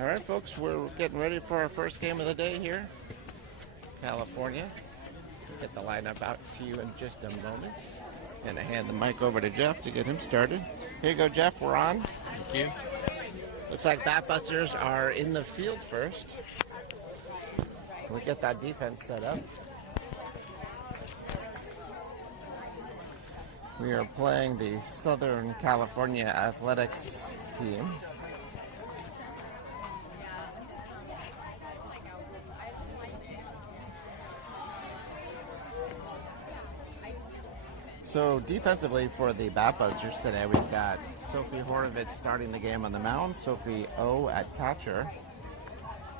All right, folks, we're getting ready for our first game of the day here, California. Get the lineup out to you in just a moment. Gonna hand the mic over to Jeff to get him started. Here you go, Jeff. We're on. Thank you. Looks like Batbusters are in the field first. We'll get that defense set up. We are playing the Southern California Athletics team. So defensively for the Batbusters today, we've got Sophie Horovitz starting the game on the mound, Sophie O at catcher,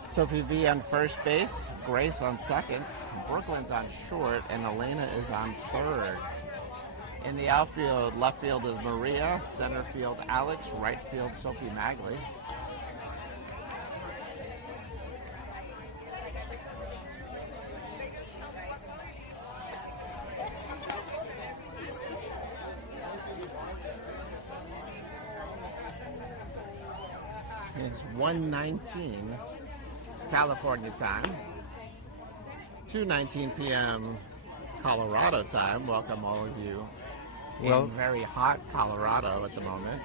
Sophie V on first base, Grace on second, Brooklyn's on short, and Elena is on third. In the outfield, left field is Maria, center field Alex, right field Sophie Magley. It's 1:19 California time, 2:19 p.m. Colorado time. Welcome all of you in very hot Colorado at the moment,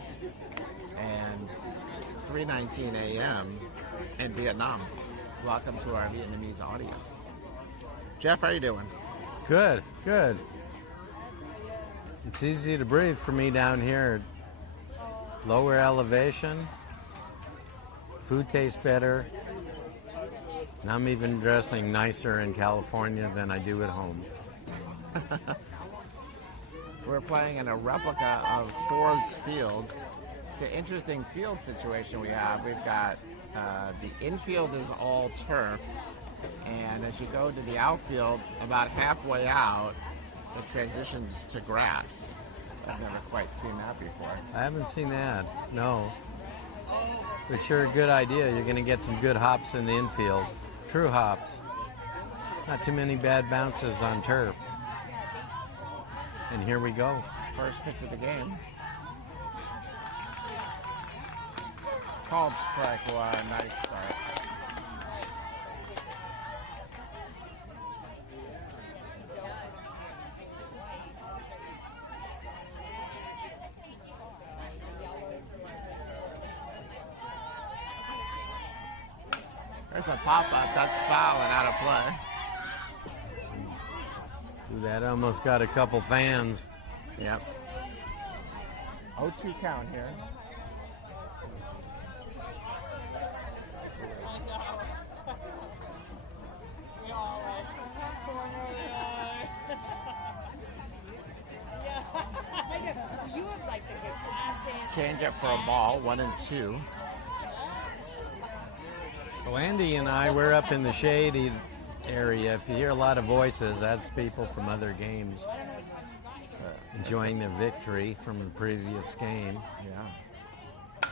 and 3:19 a.m. in Vietnam. Welcome to our Vietnamese audience. Jeff, how are you doing? Good, good. It's easy to breathe for me down here. Lower elevation. Food tastes better, and I'm even dressing nicer in California than I do at home. We're playing in a replica of Forbes Field. It's an interesting field situation we have. We've got the infield is all turf, and as you go to the outfield, about halfway out, it transitions to grass. I've never quite seen that before. I haven't seen that, no. But sure, a good idea. You're going to get some good hops in the infield. True hops. Not too many bad bounces on turf. And here we go. First pitch of the game. Called strike one. Nice start. There's a pop-up. That's foul and out of play. That almost got a couple fans. Yep. 0-2 count here. Change up for a ball, 1-2. Well, Andy and I, we're up in the shady area. If you hear a lot of voices, that's people from other games enjoying their victory from the previous game. Yeah.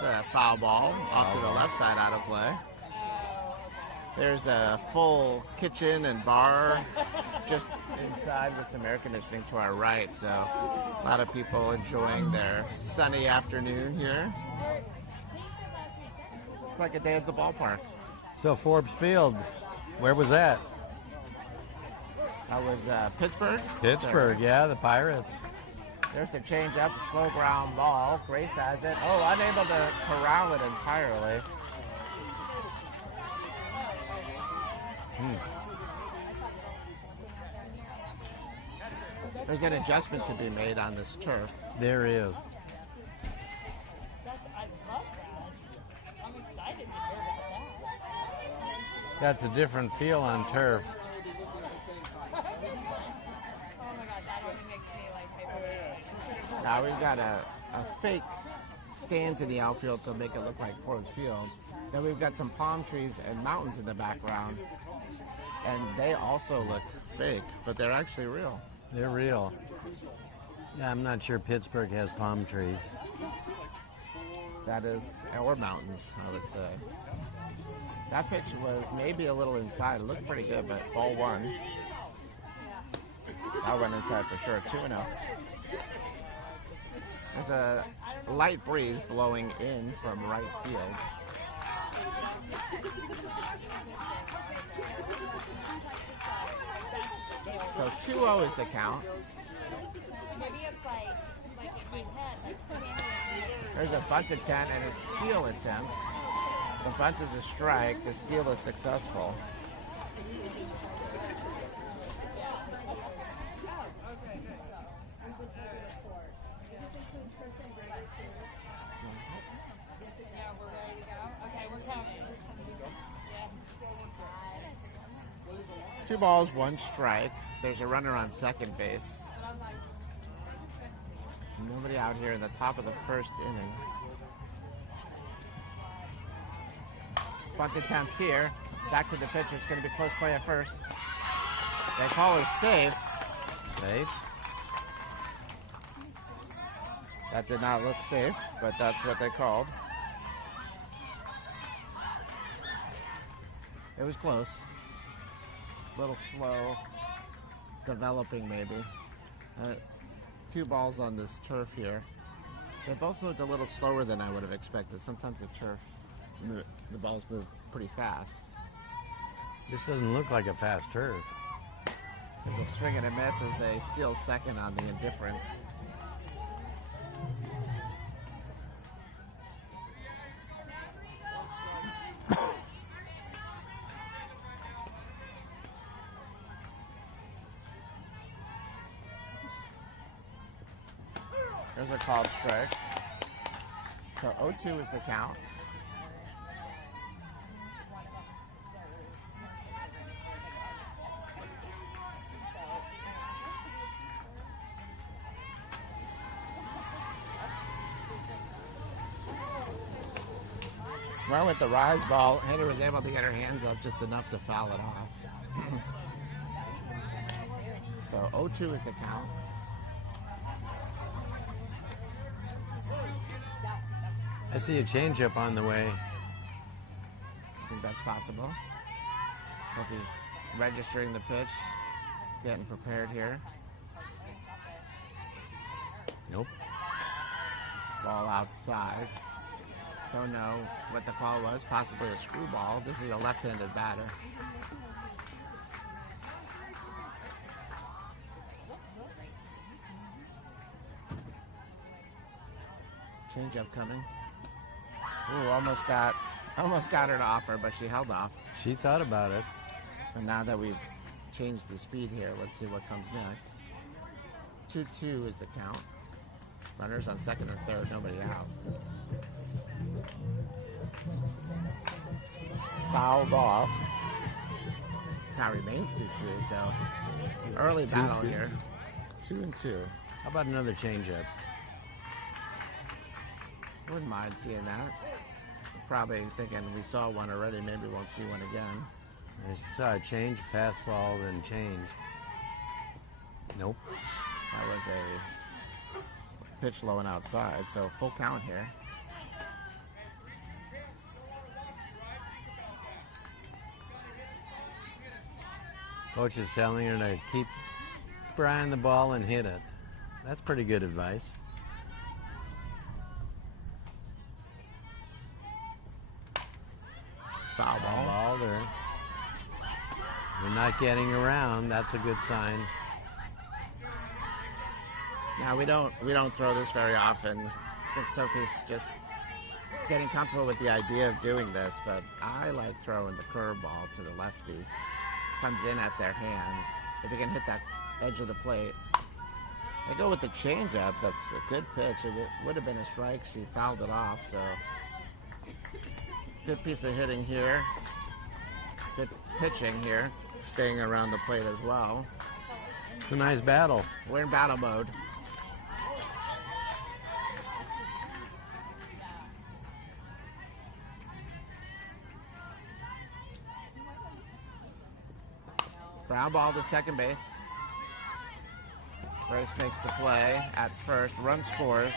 There's a foul ball off to the left side, out of play. There's a full kitchen and bar just inside with some air conditioning to our right, so a lot of people enjoying their sunny afternoon here. It's like a day at the ballpark. So Forbes Field, where was that? That was Pittsburgh. Pittsburgh, yeah, the Pirates. There's a change up, slow ground ball. Grace has it. Oh, unable to corral it entirely. There's an adjustment to be made on this turf. There is. That's a different feel on turf. Now we've got a fake stand in the outfield to make it look like Forbes Field. Then we've got some palm trees and mountains in the background. And they also look fake, but they're actually real. They're real. Yeah, I'm not sure Pittsburgh has palm trees. That is, or mountains, I would say. That pitch was maybe a little inside. It looked pretty good, but ball one. That went inside for sure. 2-0. There's a light breeze blowing in from right field. 2-0 is the count. Maybe it's like in my head, like There's a bunt attempt and a steal attempt. The bunt is a strike. The steal is successful. yeah, we're ready to go. Okay, we're counting. Yeah. 2 balls, 1 strike. There's a runner on second base. Nobody out here in the top of the first inning. Bunt attempt here. Back to the pitcher. It's going to be close play at first. They call her safe. Safe. That did not look safe, but that's what they called. It was close. A little slow. Developing maybe. 2 balls on this turf here. They both moved a little slower than I would have expected. Sometimes the turf, the balls move pretty fast. This doesn't look like a fast turf. It's a swing and a miss as they steal second on the indifference. There's a called strike. So 0-2 is the count. Went with the rise ball. Hitter was able to get her hands up just enough to foul it off. So 0-2 is the count. I see a changeup on the way. I think that's possible. So if he's registering the pitch, getting prepared here. Nope. Ball outside. Don't know what the call was. Possibly a screwball. This is a left-handed batter. Change-up coming. Ooh, almost got her to offer, but she held off. She thought about it. And now that we've changed the speed here, let's see what comes next. 2-2 is the count. Runners on second or third, nobody out. Fouled off. Now remains 2-2, so early battle here. 2-2. How about another changeup? Wouldn't mind seeing that. Probably thinking we saw one already, maybe won't see one again. I saw a change, fastball, then change. Nope. That was a pitch low and outside, so full count here. Coach is telling her to keep Brian the ball and hit it. That's pretty good advice. Foul ball. They're not getting around. That's a good sign. Now we don't throw this very often. I think Sophie's just getting comfortable with the idea of doing this, but I like throwing the curveball to the lefty. Comes in at their hands. If you can hit that edge of the plate. They go with the changeup. That's a good pitch. It would have been a strike. She fouled it off, so good piece of hitting here. Good pitching here. Staying around the plate as well. It's a nice battle. We're in battle mode. Ground ball to second base. Grace makes the play at first. Run scores.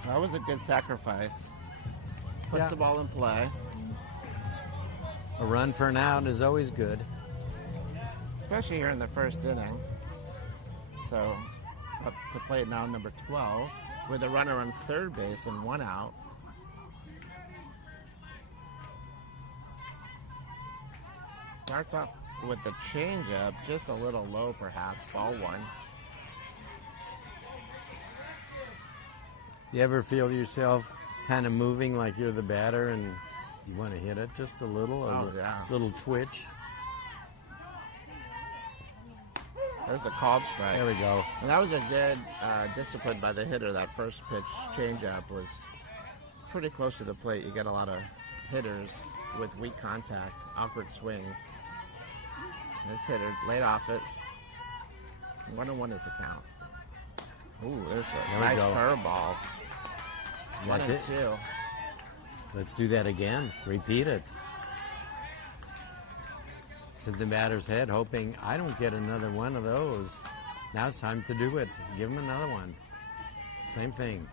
So that was a good sacrifice. Puts the ball in play. A run for an out is always good. Especially here in the first inning. So up to plate now number 12 with a runner on third base and 1 out. Starts off with the changeup, just a little low perhaps, ball one. You ever feel yourself kind of moving like you're the batter and you want to hit it just a little, little twitch? There's a called strike. There we go. And that was a good discipline by the hitter. That first pitch changeup was pretty close to the plate. You get a lot of hitters with weak contact, awkward swings. This hitter laid off it. 1-1 is the count. Ooh, there's a nice curveball. 1-2. Let's do that again. Repeat it. To the batter's head, hoping I don't get another one of those. Now it's time to do it. Give him another one. Same thing.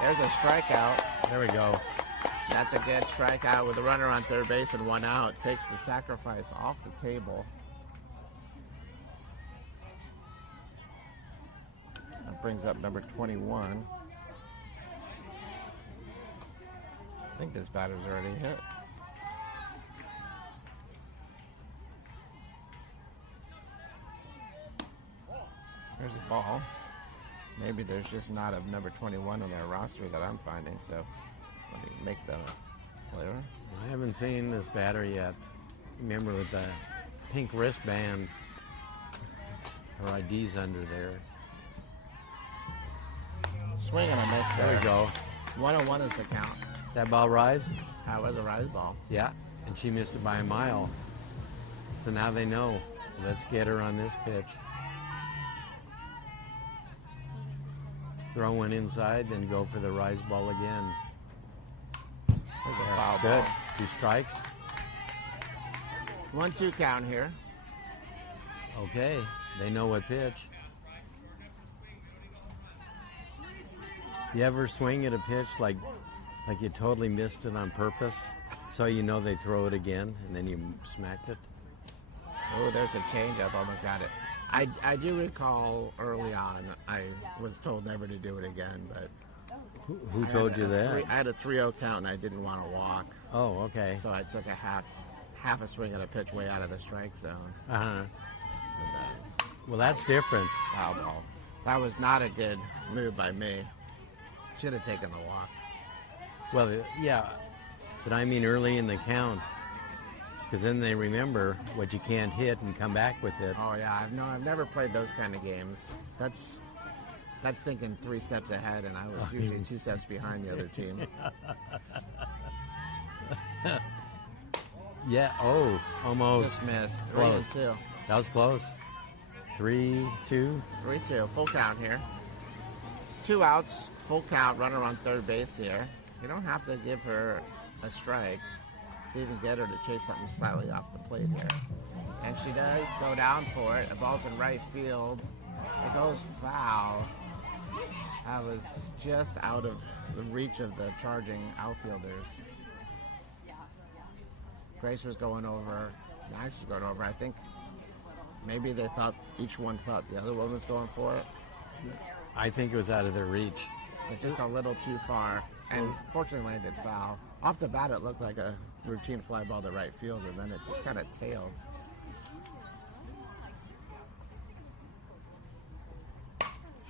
There's a strikeout. There we go. That's a good strikeout with a runner on third base and 1 out. Takes the sacrifice off the table. That brings up number 21. I think this batter's already hit. There's a ball. Maybe there's just not a number 21 on their roster that I'm finding, so let me make the player. I haven't seen this batter yet. Remember with the pink wristband, her ID's under there. Swing and a miss there. There we go. 1-1 is the count. That ball rise? That was a rise ball. Yeah, and she missed it by a mile. So now they know. Let's get her on this pitch. Throw one inside, then go for the rise ball again. There's a foul Good. ball. 2 strikes. 1-2 count here. Okay, they know what pitch. You ever swing at a pitch like you totally missed it on purpose, so you know they throw it again, and then you smacked it? Oh, there's a changeup. Almost got it. I do recall early on, I was told never to do it again, but Who told you that? I had a 3-0 count and I didn't want to walk, Oh, okay. so I took a half a swing at a pitch way out of the strike zone. Uh-huh. And, Well, that's different. foul ball. That was not a good move by me. Should have taken the walk. Well, yeah, but I mean early in the count, because then they remember what you can't hit and come back with it. Oh yeah, I've never played those kind of games. That's thinking 3 steps ahead, and I was usually 2 steps behind the other team. Yeah, oh, almost. Just missed. Close. 3-2. That was close. 3-2. 3-2. Full count here. 2 outs. Full count. Runner on third base here. You don't have to give her a strike to even get her to chase something slightly off the plate here. And she does go down for it. The ball's in right field. It goes foul. That was just out of the reach of the charging outfielders. Grace was going over. Actually going over. I think maybe they thought each one thought the other one was going for it. I think it was out of their reach. But just a little too far. And fortunately landed foul. Off the bat, it looked like a routine fly ball to right field, and then it just kind of tailed.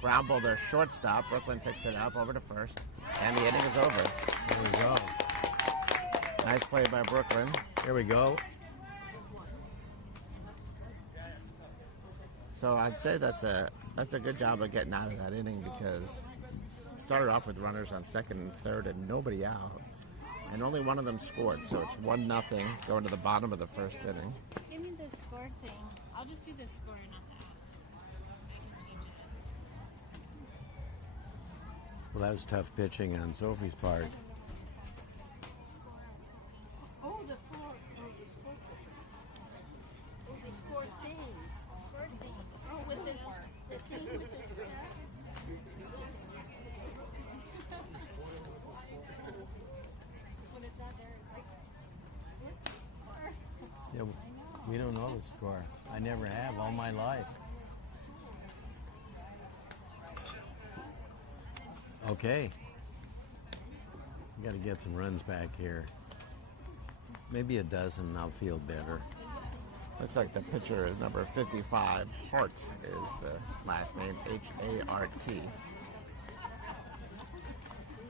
Ground ball to shortstop. Brooklyn picks it up over to first. And the inning is over. There we go. Nice play by Brooklyn. There we go. So I'd say that's a good job of getting out of that inning, because started off with runners on second and third and nobody out. And only one of them scored, so it's 1-0 going to the bottom of the first inning. Give me the score thing. I'll just do the score, not the outs. I can change it. Well, that was tough pitching on Sophie's part. Oh, the score. Oh, the score thing. Score thing. Oh, with the thing with the stress. When it's not there, it's like, Yeah, we don't know the score. I never have all my life. Okay. Got to get some runs back here. Maybe a dozen, and I'll feel better. Looks like the pitcher is number 55. Hart is the last name, H-A-R-T.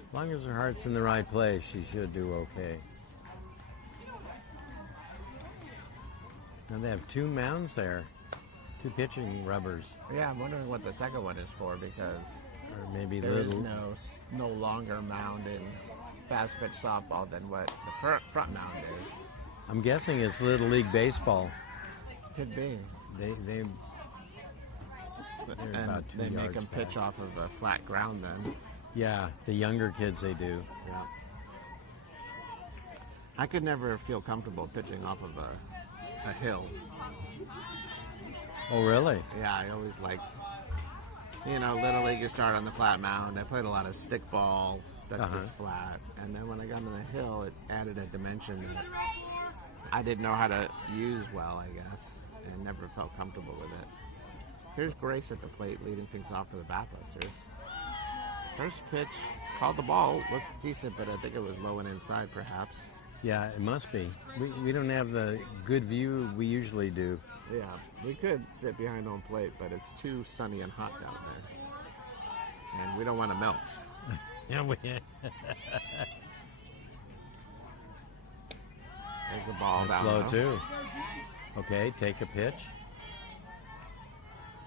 As long as her heart's in the right place, she should do okay. Now they have 2 mounds there, 2 pitching rubbers, Yeah, I'm wondering what the second one is for because or maybe there is little. no longer mound in fast pitch softball than what the front mound is. I'm guessing it's Little League baseball. Could be. They're And about 2 they make yards them pitch back. off of a flat ground then. Yeah, the younger kids they do. Yeah. I could never feel comfortable pitching off of a hill. Oh, really? Yeah, I always liked, Little League, you start on the flat mound. I played a lot of stick ball that's just flat. And then when I got on the hill, it added a dimension that I didn't know how to use well, I guess, and never felt comfortable with it. Here's Grace at the plate leading things off for the Batbusters. First pitch, called the ball, looked decent, but I think it was low and inside perhaps. Yeah, it must be. We don't have the good view we usually do. Yeah, we could sit behind home plate, but it's too sunny and hot down there. And we don't want to melt. Yeah, we. There's the ball That's down low low. too. Okay, take a pitch.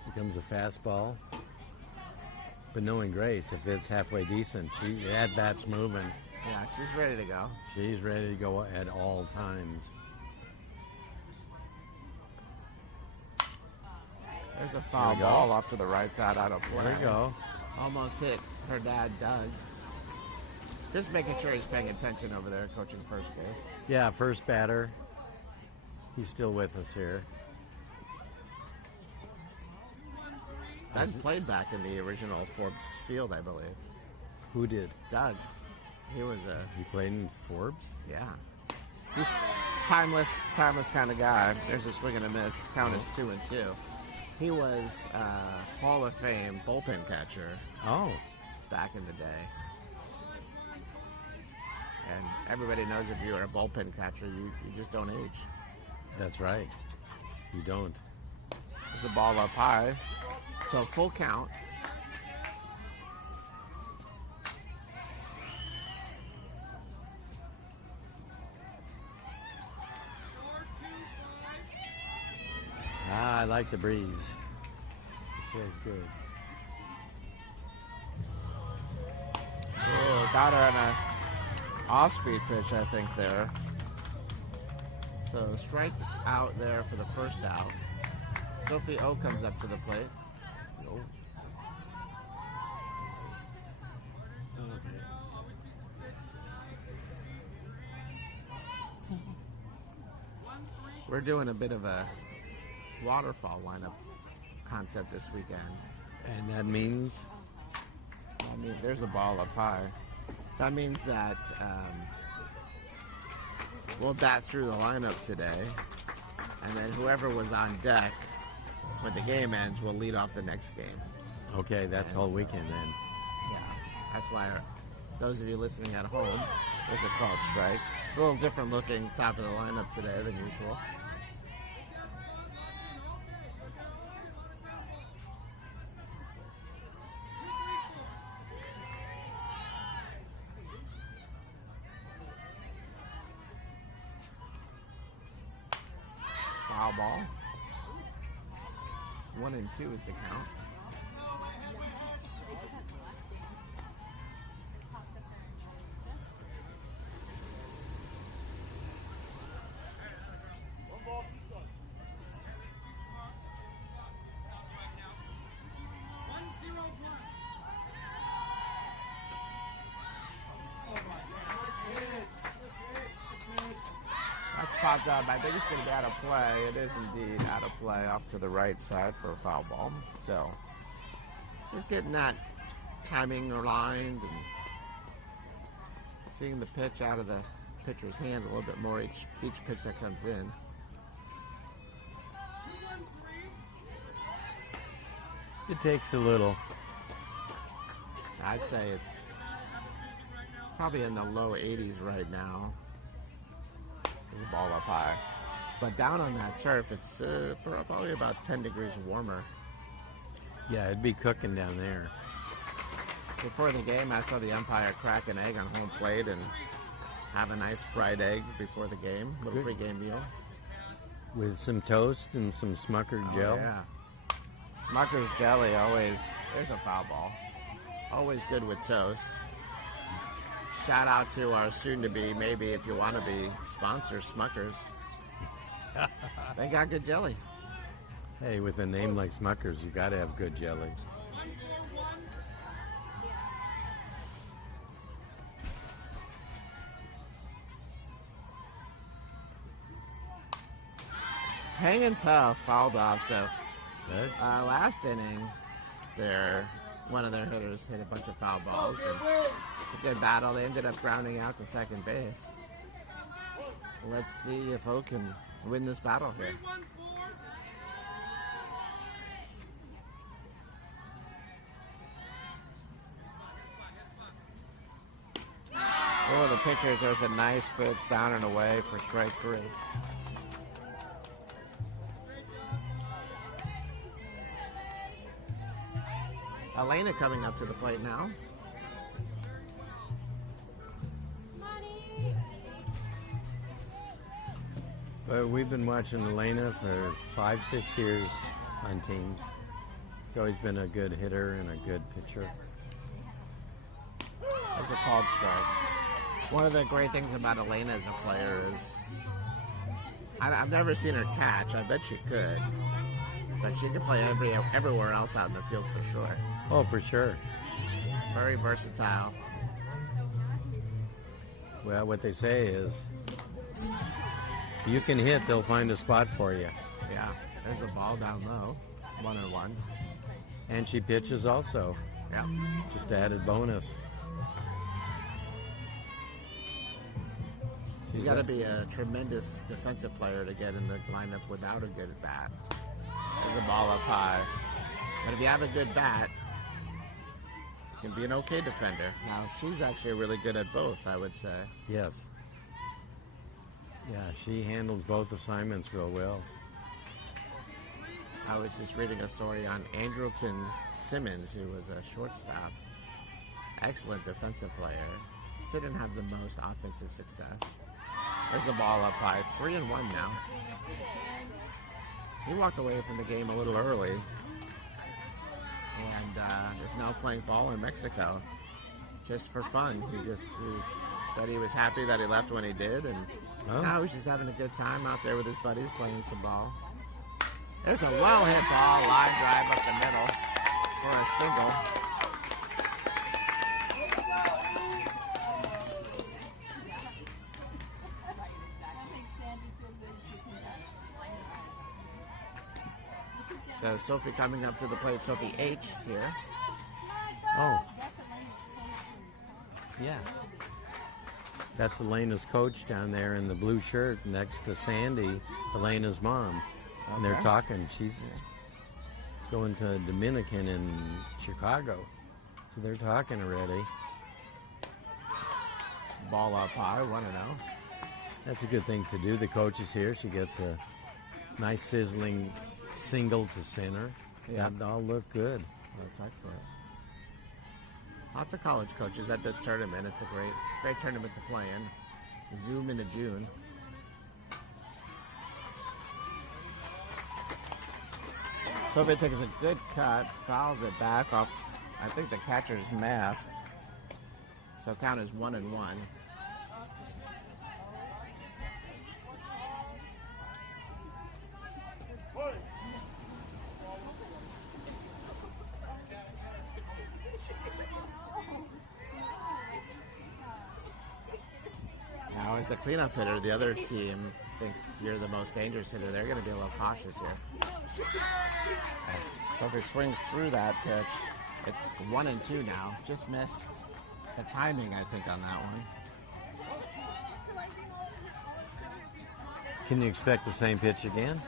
Here comes a fastball. But knowing Grace, if it's halfway decent, that bat's moving. Yeah, she's ready to go. She's ready to go at all times. There's a foul There we go. ball off to the right side out of play. There you go. Almost hit her dad, Doug. Just making sure he's paying attention over there, coaching first base. Yeah, first batter. He's still with us here. Doug played back in the original Forbes field, I believe. Who did? Doug. He was He played in Forbes? yeah. He's timeless kind of guy. There's a swing and a miss. Count is 2-2. He was Hall of Fame bullpen catcher Oh, back in the day. And everybody knows if you're a bullpen catcher, you just don't age. that's right. You don't. There's a ball up high. So full count. I like the breeze. It feels good. Oh, got her on a off-speed pitch, I think, there. So strike out there for the first out. Sophie O comes up to the plate. Oh. We're doing a bit of a waterfall lineup concept this weekend. And that means? I mean, there's a ball up high. That means that we'll bat through the lineup today, and then whoever was on deck when the game ends will lead off the next game. Okay, that's the whole weekend then. Yeah, that's why those of you listening at home, there's a called strike. It's a little different looking top of the lineup today than usual. Foul ball. 1-2 is the count. That's popped up. I think it's going to be out of play. It is indeed out of play off to the right side for a foul ball. So just getting that timing aligned and seeing the pitch out of the pitcher's hand a little bit more each pitch that comes in. It takes a little. I'd say it's Probably in the low 80s right now. There's a ball up high. But down on that turf, it's probably about 10 degrees warmer. Yeah, it'd be cooking down there. Before the game, I saw the umpire crack an egg on home plate and have a nice fried egg before the game, little pre-game meal. With some toast and some Smucker's gel. Yeah. Smucker's jelly always, there's a foul ball. Always good with toast. Shout out to our soon-to-be, maybe if you want to be, sponsor, Smucker's. They got good jelly. Hey, with a name like Smucker's, you got to have good jelly. Hanging tough, fouled off. So Right? last inning, one of their hitters hit a bunch of foul balls. And it's a good battle. They ended up grounding out to second base. Let's see if O can win this battle here. Oh, the pitcher throws a nice pitch down and away for strike 3. Elena coming up to the plate now. But we've been watching Elena for 5-6 years on teams. She's always been a good hitter and a good pitcher. That's a called strike. One of the great things about Elena as a player is I've never seen her catch. I bet she could. But she could play everywhere else out in the field for sure. Oh, for sure. Very versatile. Well, what they say is, you can hit, they'll find a spot for you. Yeah, there's a ball down low. 1-1. And she pitches also. Yeah. Just added bonus. You got to be a tremendous defensive player to get in the lineup without a good bat. There's a ball up high. But if you have a good bat, you can be an okay defender. Now, she's actually really good at both, I would say. Yes. Yeah, she handles both assignments real well. I was just reading a story on Andrelton Simmons, who was a shortstop. Excellent defensive player. Didn't have the most offensive success. There's the ball up high. 3-1 now. He walked away from the game a little early. And is now playing ball in Mexico. Just for fun. He said he was happy that he left when he did. And now he's just having a good time out there with his buddies playing some ball. There's a well-hit ball. Line drive up the middle for a single. So Sophie coming up to the plate, Sophie H here. Oh. Yeah. That's Elena's coach down there in the blue shirt next to Sandy, Elena's mom. And they're talking. She's going to Dominican in Chicago. So they're talking already. Ball up high, 1-0. That's a good thing to do. The coach is here. She gets a nice sizzling single to center. Yeah. That all look good. That's excellent. Lots of college coaches at this tournament. It's a great tournament to play in. Zoom into June. Sophie takes a good cut, fouls it back off, I think, the catcher's mask. So count is 1-1. Now, as the cleanup hitter, the other team thinks you're the most dangerous hitter. They're going to be a little cautious here. Sophie swings through that pitch. It's 1-2 now. Just missed the timing, I think, on that one. Can you expect the same pitch again?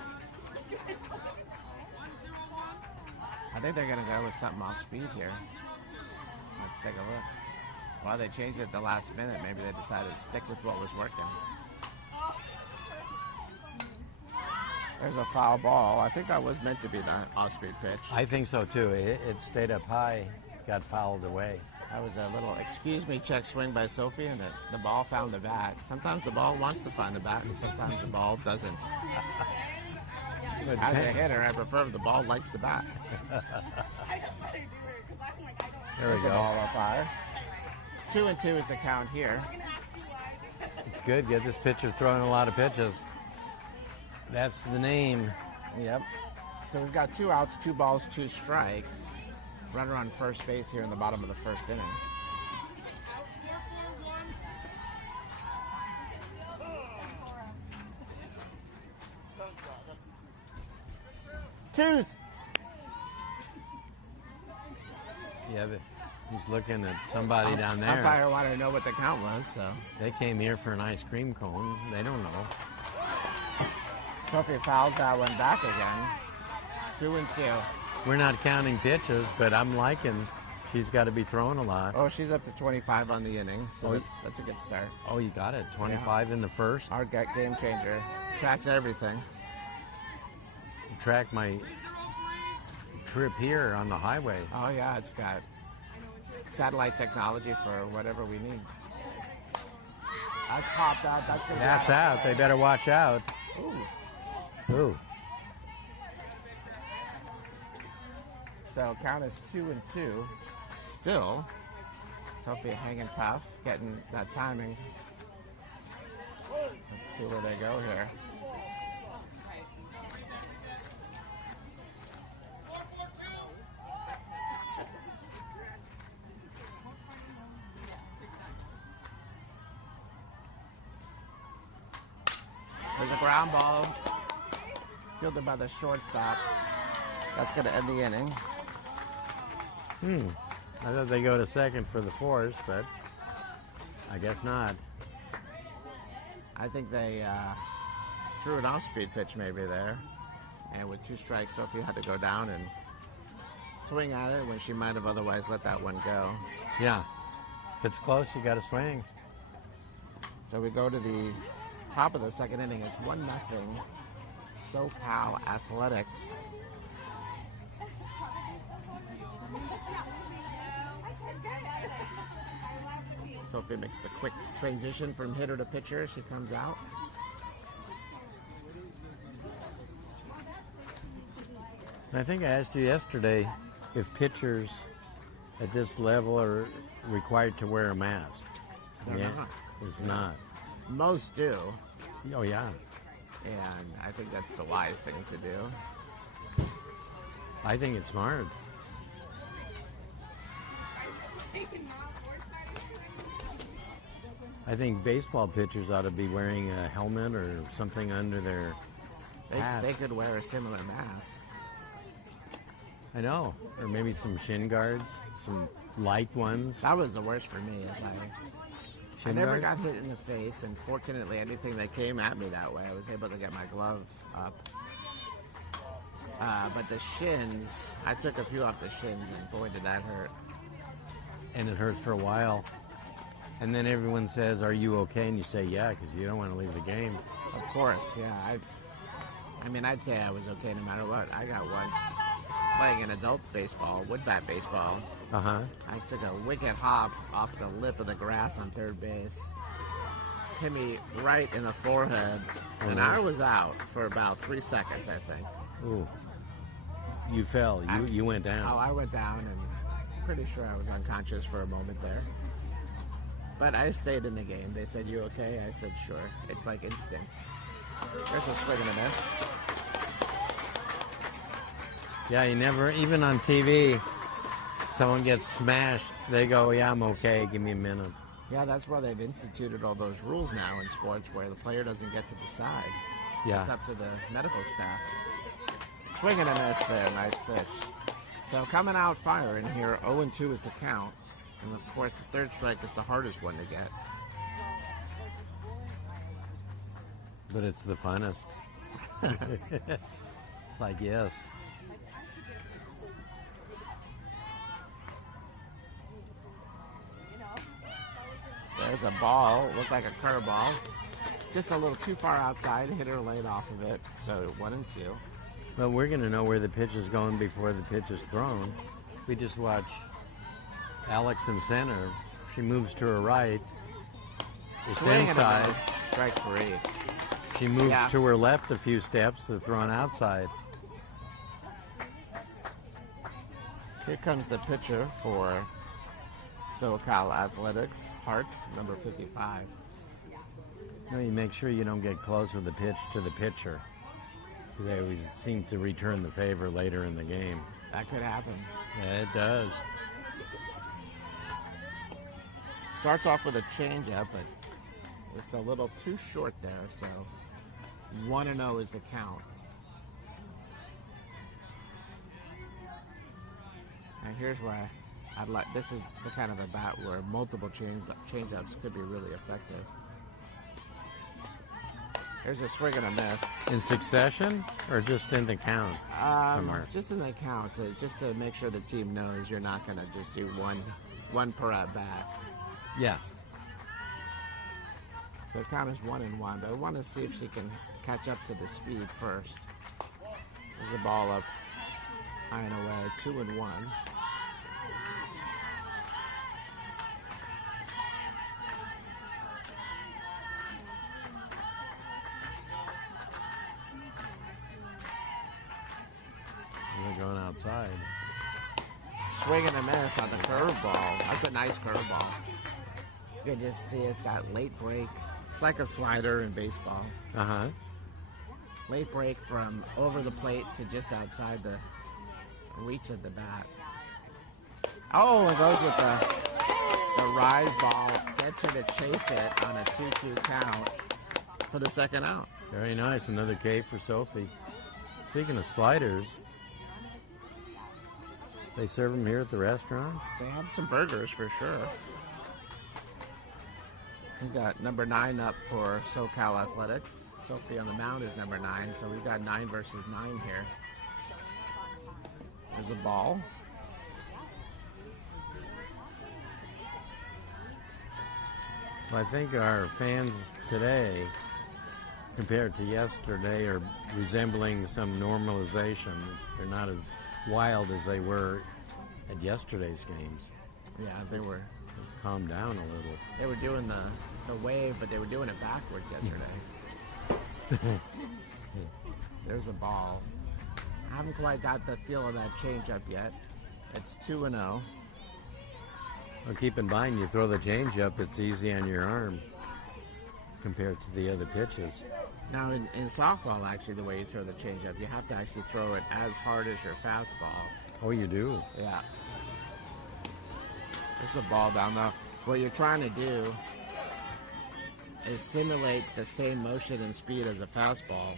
I think they're going to go with something off speed here. Let's take a look. Well, they changed it at the last minute. Maybe they decided to stick with what was working. There's a foul ball. I think that was meant to be the off-speed pitch. I think so too. It stayed up high, got fouled away. That was a little excuse me check swing by Sophie, and the ball found the bat. Sometimes the ball wants to find the bat, and sometimes the ball doesn't. As a hitter, I prefer if the ball likes the bat. There we There's the go. ball up high. 2-2 is the count here. It's good. Get this pitcher throwing a lot of pitches. That's the name. Yep. So we've got 2 outs, 2 balls, 2 strikes. Runner on first base here in the bottom of the first inning. Two. Yeah, he's looking at somebody down there. Umpire wanted to know what the count was, so. They came here for an ice cream cone. They don't know. Sophie fouls that one back again. 2-2. We're not counting pitches, but I'm liking she's got to be throwing a lot. Oh, she's up to 25 on the inning, so Oh, that's a good start. Oh, you got it. 25 in the first. Our game changer. Tracks everything. Track my trip here on the highway. Oh, yeah, it's got satellite technology for whatever we need. That's popped out. That's out. They better watch out. Ooh. Ooh. So count is 2-2. Still, Sophie hanging tough, getting that timing. Let's see where they go here. There's a ground ball fielded by the shortstop. That's going to end the inning. I thought they go to second for the force, but I guess not. I think they threw an off-speed pitch maybe there. And with 2 strikes, Sophie had to go down and swing at it when she might have otherwise let that one go. Yeah. If it's close, you got to swing. So we go to the top of the second inning. It's 1-0 SoCal Athletics. Sophie makes the quick transition from hitter to pitcher as she comes out. I think I asked you yesterday if pitchers at this level are required to wear a mask. They're not. It's not. Most do, Oh, yeah. and I think that's the wise thing to do. I think it's smart. I think baseball pitchers ought to be wearing a helmet or something under their hat. They could wear a similar mask. I know. Or maybe some shin guards, some light ones. That was the worst for me. As I Shin never guards? got hit in the face, and fortunately, anything that came at me that way, I was able to get my glove up. But the shins, I took a few off the shins, and boy, did that hurt. And it hurts for a while. And then everyone says, "Are you okay?" And you say, "Yeah," because you don't want to leave the game. Of course, yeah. I'd say I was okay no matter what. I got once playing an adult baseball, wood bat baseball. Uh-huh. I took a wicked hop off the lip of the grass on third base. Hit me right in the forehead, and I was out for about 3 seconds, I think. Ooh. You fell. You went down. Oh, I went down, and pretty sure I was unconscious for a moment there. But I stayed in the game. They said, "You okay?" I said, "Sure." It's like instinct. There's a swing and a miss. Yeah, you never, even on TV, someone gets smashed, they go, "Yeah, I'm okay, give me a minute." Yeah, that's why they've instituted all those rules now in sports where the player doesn't get to decide. Yeah. It's up to the medical staff. Swing and a miss there. Nice pitch. So coming out firing here, 0-2 is the count. And of course, the third strike is the hardest one to get. But it's the funnest. It's like, yes. There's a ball, looked like a curveball. Just a little too far outside, hit her late off of it. So 1-2. Well, we're going to know where the pitch is going before the pitch is thrown. We just watch Alex in center. She moves to her right. It's Swing and a inside. miss. Strike 3. She moves to her left a few steps to throw an outside. Here comes the pitcher for SoCal Athletics, Hart, number 55. No, you make sure you don't get close with the pitch to the pitcher. They always seem to return the favor later in the game. That could happen. Yeah, it does. Starts off with a changeup, but it's a little too short there, so 1-0 is the count. And here's where I'd like, this is the kind of a bat where multiple changeups could be really effective. Here's a swing and a miss. In succession or just in the count somewhere? Just in the count, just to make sure the team knows you're not going to just do one per at bat. Yeah. So count is 1-1, but I want to see if she can catch up to the speed first. There's a ball up high and away, 2-1. They're going outside. Swing and a miss on the curveball. That's a nice curveball. It's good to see it's got late break. It's like a slider in baseball. Uh-huh. Late break from over the plate to just outside the reach of the bat. Oh, it goes with the rise ball. Gets her to chase it on a 2-2 count for the second out. Very nice. Another K for Sophie. Speaking of sliders, they serve them here at the restaurant? They have some burgers for sure. We got number 9 up for SoCal Athletics. Sophie on the mound is number 9, so we've got 9 versus 9 here. There's a ball. Well, I think our fans today, compared to yesterday, are resembling some normalization. They're not as wild as they were at yesterday's games. Yeah, they were. Calmed down a little. They were doing the wave, but they were doing it backwards yesterday. There's a ball. I haven't quite got the feel of that changeup yet. It's 2-0. Well, keep in mind, you throw the changeup, it's easy on your arm compared to the other pitches. Now, in softball, actually, the way you throw the changeup, you have to actually throw it as hard as your fastball. Oh, you do? Yeah. There's a ball down there. What you're trying to do is simulate the same motion and speed as a fastball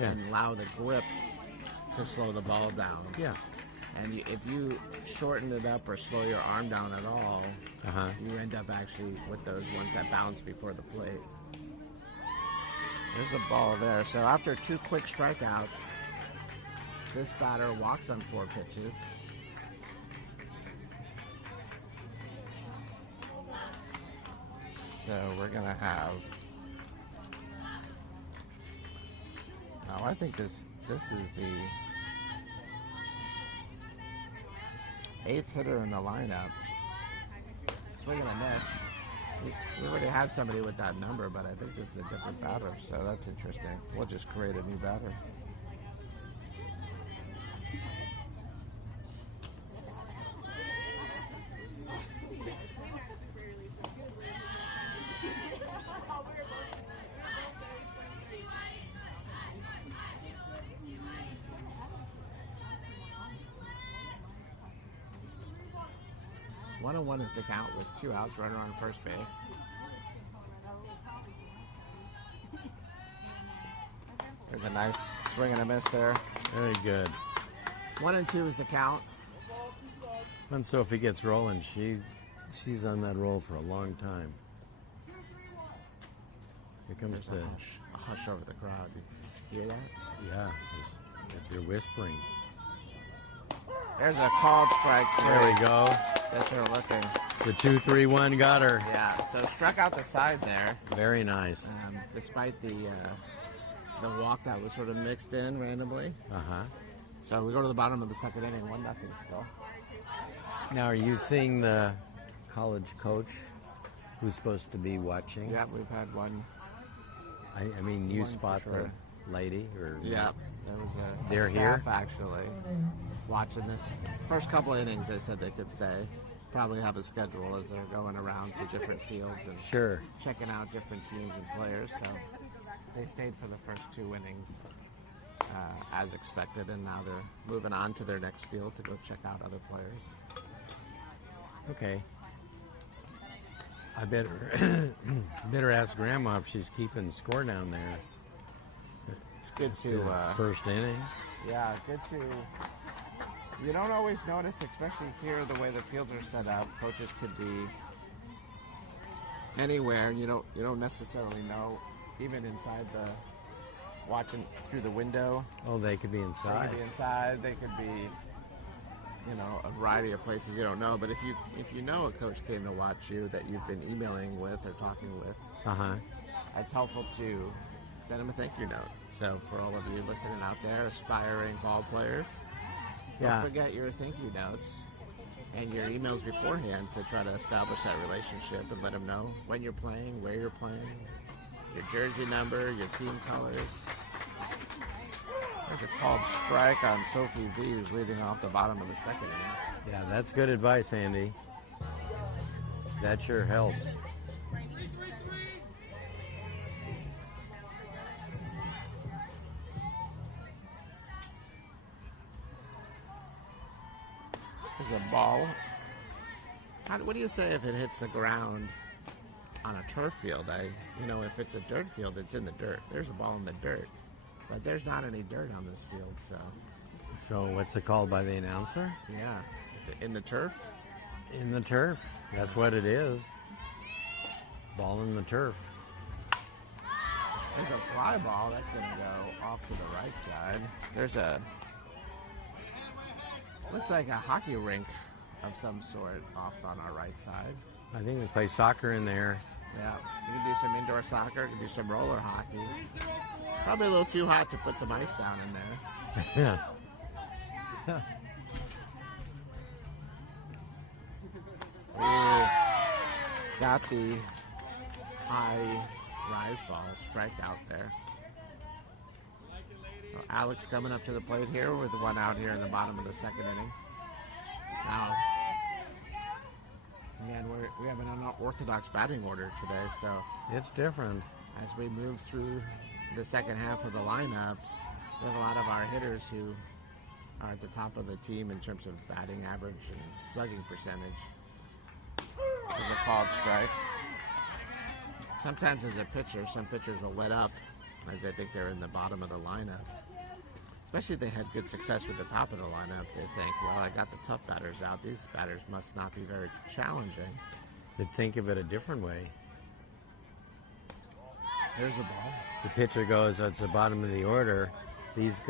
and allow the grip to slow the ball down. Yeah. And if you shorten it up or slow your arm down at all, you end up actually with those ones that bounce before the plate. There's a ball there. So after 2 quick strikeouts, this batter walks on 4 pitches. So we're going to have... Oh, I think this is the 8th hitter in the lineup. Swing and a miss. We already had somebody with that number, but I think this is a different batter, so that's interesting. We'll just create a new batter. One and 1 is the count with 2 outs, runner on first base. There's a nice swing and a miss there. Very good. 1 and 2 is the count. When Sophie gets rolling, she's on that roll for a long time. Here comes There's a hush over the crowd. You hear that? Yeah, they're whispering. There's a called strike. There we go. Pitcher looking. The 2-3-1 gutter. Yeah, so struck out the side there. Very nice. Despite the walk that was sort of mixed in randomly. Uh-huh. So we go to the bottom of the second inning, 1-0 still. Now, are you seeing the college coach who's supposed to be watching? Yeah, we've had one. I mean, you One for spot sure. the lady? Or Yeah, there was a They're staff here? actually watching this. First couple of innings, they said they could stay. Probably have a schedule as they're going around to different fields and Sure. checking out different teams and players. So they stayed for the first 2 innings as expected, and now they're moving on to their next field to go check out other players. Okay. I better ask Grandma if she's keeping score down there. It's good to First inning. yeah, good to. You don't always notice, especially here, the way the fields are set up. Coaches could be anywhere. You don't necessarily know, even inside the watching through the window. Oh, they could be They inside. could be inside. They could be, a variety of places you don't know. But if you know a coach came to watch you that you've been emailing with or talking with, Uh-huh. it's helpful to send them a thank you note. So for all of you listening out there, aspiring ball players, Yeah. don't forget your thank you notes and your emails beforehand to try to establish that relationship and let them know when you're playing, where you're playing, your jersey number, your team colors. There's a called strike on Sophie V, who's leading off the bottom of the second inning. Yeah, that's good advice, Andy. That sure helps. There's a ball. What do you say if it hits the ground on a turf field? If it's a dirt field, it's in the dirt. There's a ball in the dirt. But there's not any dirt on this field, so So what's it called by the announcer? yeah. Is it in the turf? In the turf. That's what it is. Ball in the turf. There's a fly ball that's going to go off to the right side. There's looks like a hockey rink of some sort off on our right side. I think they play soccer in there. Yeah, you can do some indoor soccer, you can do some roller hockey. Probably a little too hot to put some ice down in there. Yeah. Ooh, got the high rise ball strike out there. So Alex coming up to the plate here with one out here in the bottom of the second inning. Now, again, we have an unorthodox batting order today, so It's different. as we move through the second half of the lineup, we have a lot of our hitters who are at the top of the team in terms of batting average and slugging percentage. This is a called strike. Sometimes as a pitcher, some pitchers will let up as they think they're in the bottom of the lineup. Especially if they had good success with the top of the lineup, they think, well, I got the tough batters out. These batters must not be very challenging. To think of it a different way. Here's a ball. The pitcher goes, that's the bottom of the order. These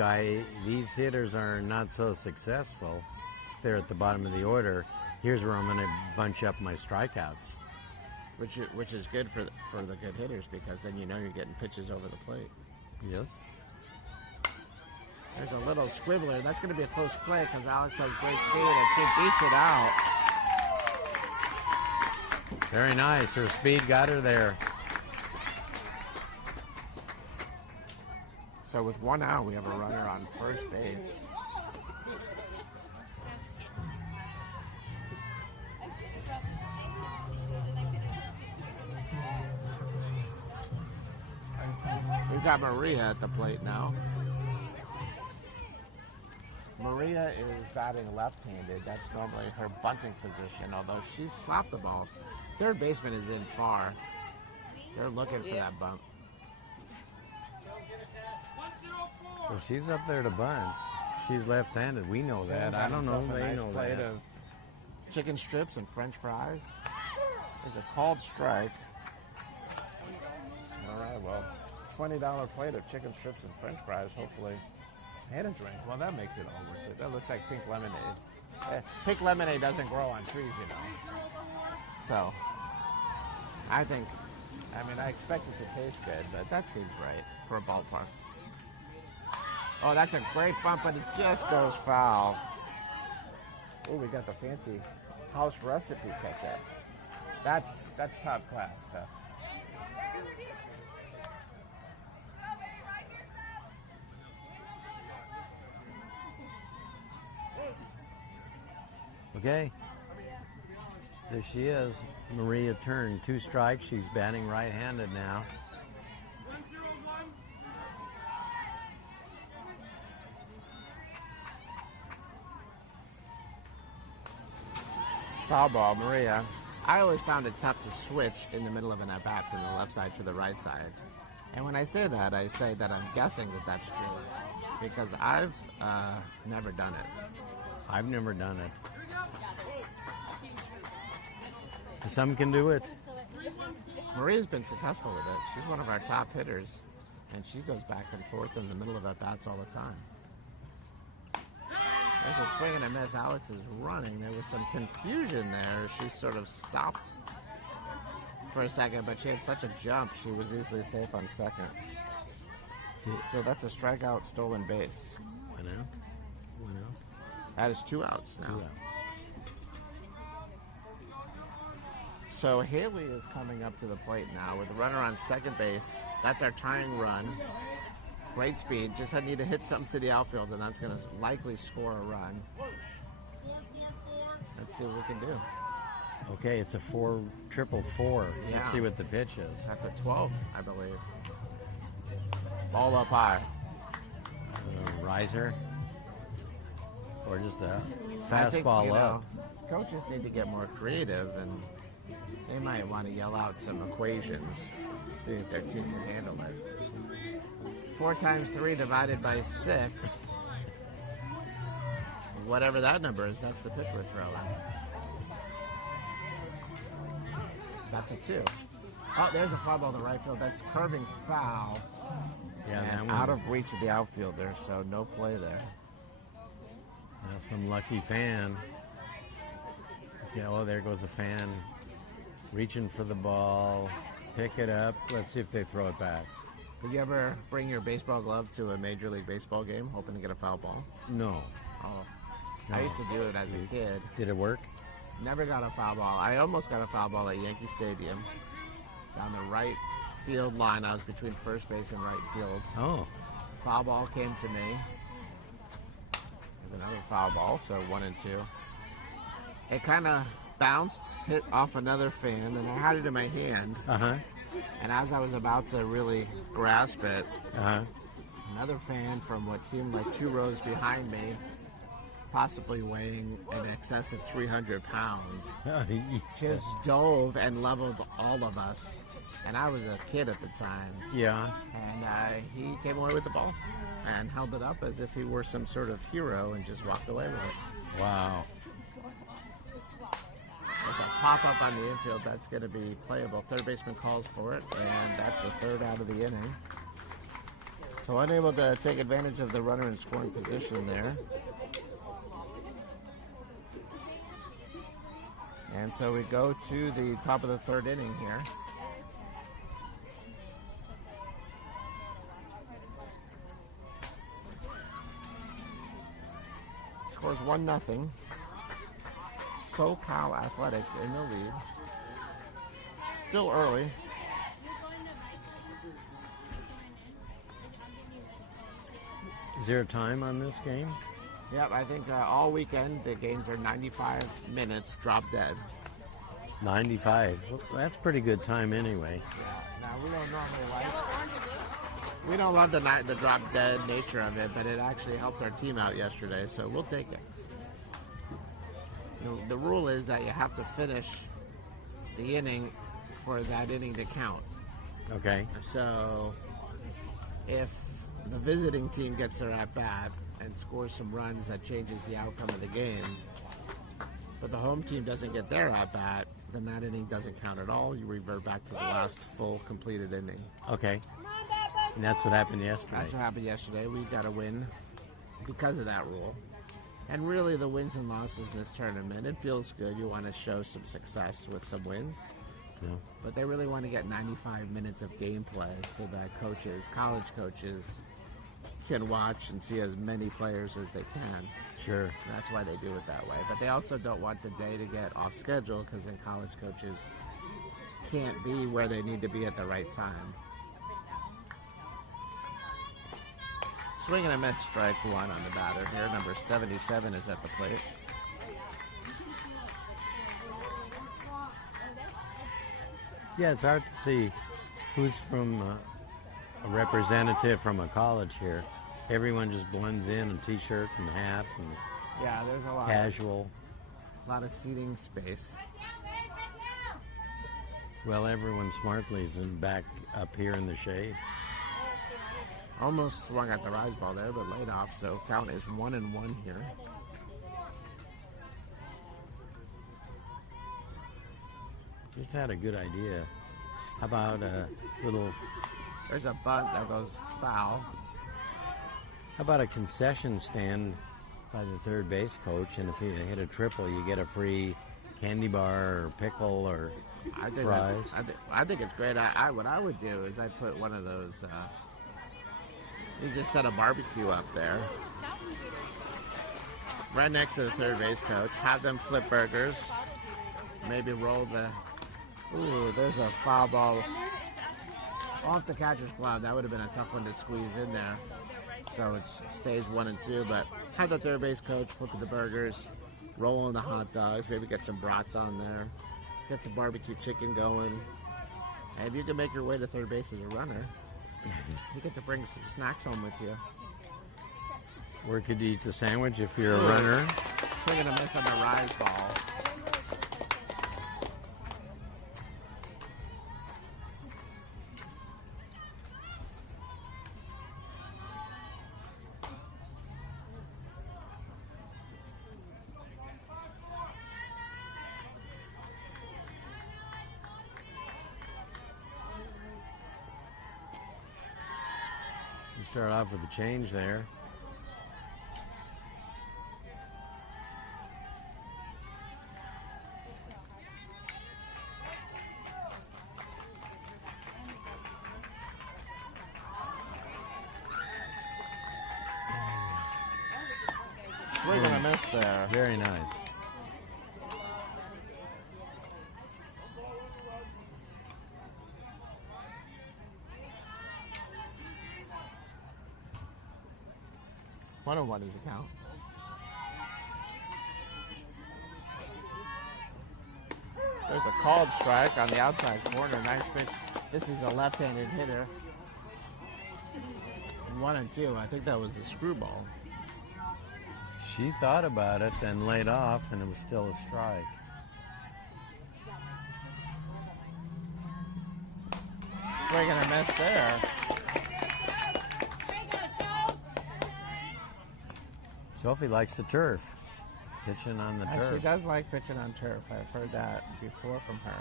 hitters are not so successful. They're at the bottom of the order. Here's where I'm going to bunch up my strikeouts. Which is good for the good hitters, because then you know you're getting pitches over the plate. Yes. There's a little squibbler. That's going to be a close play because Alex has great speed and she beats it out. Very nice. Her speed got her there. So with one out, we have a runner on first base. We've got Maria at the plate now. Maria is batting left-handed. That's normally her bunting position, although she's slapped the ball. Third baseman is in far. They're looking for that bump. Well, she's up there to bunt. She's left-handed. We know that. I don't know if they know plate that. of chicken strips and French fries. There's a called strike. All right, well, $20 plate of chicken strips and French fries, hopefully, and a drink. Well, that makes it all worth it. That looks like pink lemonade. Pink lemonade doesn't grow on trees, you know. So, I expect it to taste good, but that seems right for a ballpark. Oh, that's a great bump, but it just goes foul. Oh, we got the fancy house recipe ketchup. That's top class stuff. Okay. There she is. Maria turned 2 strikes. She's batting right-handed now. Foul ball, Maria. I always found it tough to switch in the middle of an at-bat from the left side to the right side. And when I say that I'm guessing that that's true. Because I've never done it. I've never done it. Some can do it. Maria's been successful with it. She's one of our top hitters. And she goes back and forth in the middle of at-bats all the time. There's a swing and a miss. Alex is running. There was some confusion there. She sort of stopped for a second, but she had such a jump, she was easily safe on second. So that's a strikeout, stolen base. Went out. That is 2 outs now. 2 out. So Haley is coming up to the plate now with a runner on second base. That's our tying run. Great speed. Just need to hit something to the outfield, and that's going to likely score a run. Let's see what we can do. Okay, it's a 4-4-4. Yeah. Let's see what the pitch is. That's a 12, I believe. Ball up high. A riser. Or just a I think, fastball up. Coaches need to get more creative, and they might want to yell out some equations, see if their team can handle it. 4 times 3 divided by 6. Whatever that number is, that's the pitch we're throwing. That's a 2. Oh, there's a fly ball to right field. That's curving foul. Yeah, And that one. out of reach of the outfielder, so no play there. That's some lucky fan. Yeah, oh, there goes a fan reaching for the ball. Pick it up. Let's see if they throw it back. Did you ever bring your baseball glove to a Major League Baseball game, hoping to get a foul ball? No. Oh, No. I used to do it as a kid. Did it work? Never got a foul ball. I almost got a foul ball at Yankee Stadium. Down the right field line. I was between first base and right field. Oh. Foul ball came to me. There's another foul ball, so 1 and 2. It kind of bounced, hit off another fan, and I had it in my hand. Uh-huh. And as I was about to really grasp it, Uh-huh. another fan from what seemed like 2 rows behind me, possibly weighing in excess of 300 pounds, just dove and leveled all of us. And I was a kid at the time. Yeah. And he came away with the ball and held it up as if he were some sort of hero and just walked away with it. Wow. There's a pop-up on the infield. That's going to be playable. Third baseman calls for it, and that's the 3rd out of the inning. So unable to take advantage of the runner in scoring position there. And so we go to the top of the 3rd inning here. Scores 1-0. SoCal Athletics in the lead. Still early. Is there a time on this game? Yep, I think all weekend the games are 95 minutes, drop dead. 95. Well, that's pretty good time anyway. Yeah. Now we don't normally we don't love the drop dead nature of it, but it actually helped our team out yesterday, so we'll take it. The rule is that you have to finish the inning for that inning to count. Okay. So if the visiting team gets their at-bat and scores some runs that changes the outcome of the game, but the home team doesn't get their at-bat, then that inning doesn't count at all. You revert back to the last full completed inning. Okay. And that's what happened yesterday. That's what happened yesterday. We got a win because of that rule. And really, the wins and losses in this tournament, it feels good. You want to show some success with some wins. Yeah. But they really want to get 95 minutes of gameplay so that coaches, college coaches, can watch and see as many players as they can. Sure. That's why they do it that way. But they also don't want the day to get off schedule, because then college coaches can't be where they need to be at the right time. Swing and a miss, strike one on the batter here. Number 77 is at the plate. Yeah, it's hard to see who's from a representative from a college here. Everyone just blends in T-shirt and hat and Yeah, there's a lot casual. lot of seating space. Well, everyone smartly is in back up here in the shade. Almost swung at the rise ball there, but laid off, so count is 1-1 here. Just had a good idea. How about a little, There's a bunt that goes foul. how about a concession stand by the third base coach, and if you hit a triple, you get a free candy bar or pickle or I think fries. I think it's great. What I would do is I'd put one of those. You just set a barbecue up there, right next to the third base coach. Have them flip burgers. Maybe roll the. Ooh, there's a foul ball off the catcher's glove. That would have been a tough one to squeeze in there. So it stays 1-2. But have the third base coach flip the burgers, roll in the hot dogs. Maybe get some brats on there. Get some barbecue chicken going. And if you can make your way to third base as a runner, you get to bring some snacks home with you. Where could you eat the sandwich if you're a runner? Swinging a miss on the rise ball. You start off with a change there. Swing and a miss there. Very nice. One on one is the count. There's a called strike on the outside corner. Nice pitch. This is a left-handed hitter. 1-2. I think that was the screwball. She thought about it, then laid off, and it was still a strike. Swing and a miss there. Sophie likes the turf, pitching on the She turf. does like pitching on turf. I've heard that before from her.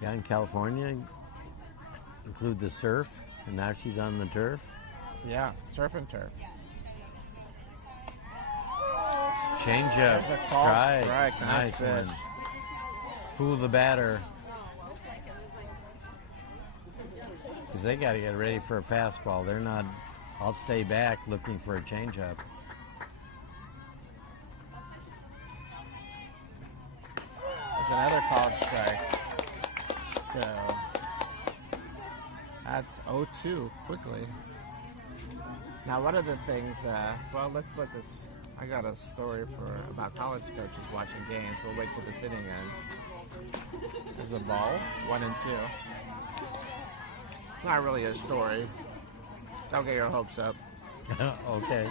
Yeah, in California, include the surf, and now she's on the turf. Yeah, surf and turf. Change up, There's a called strike, strike. nice Nice one. pitch. Fool the batter. Because they got to get ready for a fastball. They're not, I'll stay back looking for a changeup. There's another called strike. So that's 0-2 quickly. Now, one of the things, well, let's let this. I got a story about college coaches watching games. We'll wait till this inning ends. There's a ball, 1-2. Not really a story. Don't get your hopes up. Okay.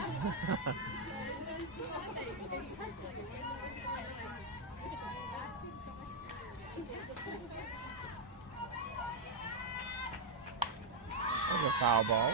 There's a foul ball.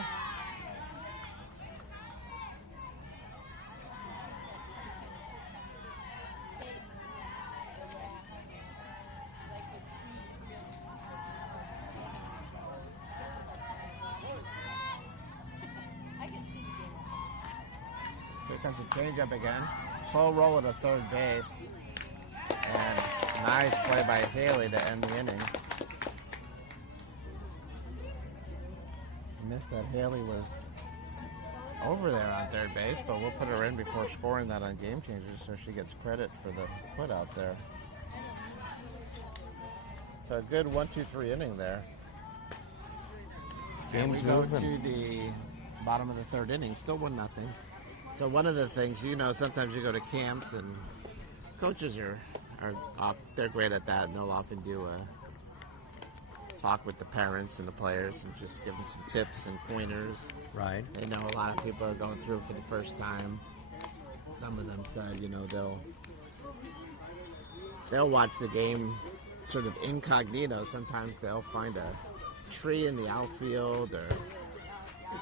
Here comes a changeup again. Slow roll to third base. And nice play by Haley to end the inning. Missed that Haley was over there on third base, but we'll put her in before scoring that on Game Changers so she gets credit for the put out there. So a good 1-2-3 inning there. And we go to the bottom of the third inning, still 1-0. So one of the things, you know, sometimes you go to camps and coaches are off, they're great at that, and they'll often do a talk with the parents and the players and just give them some tips and pointers. Right. They know a lot of people are going through for the first time. Some of them said, you know, they'll watch the game sort of incognito. Sometimes they'll find a tree in the outfield or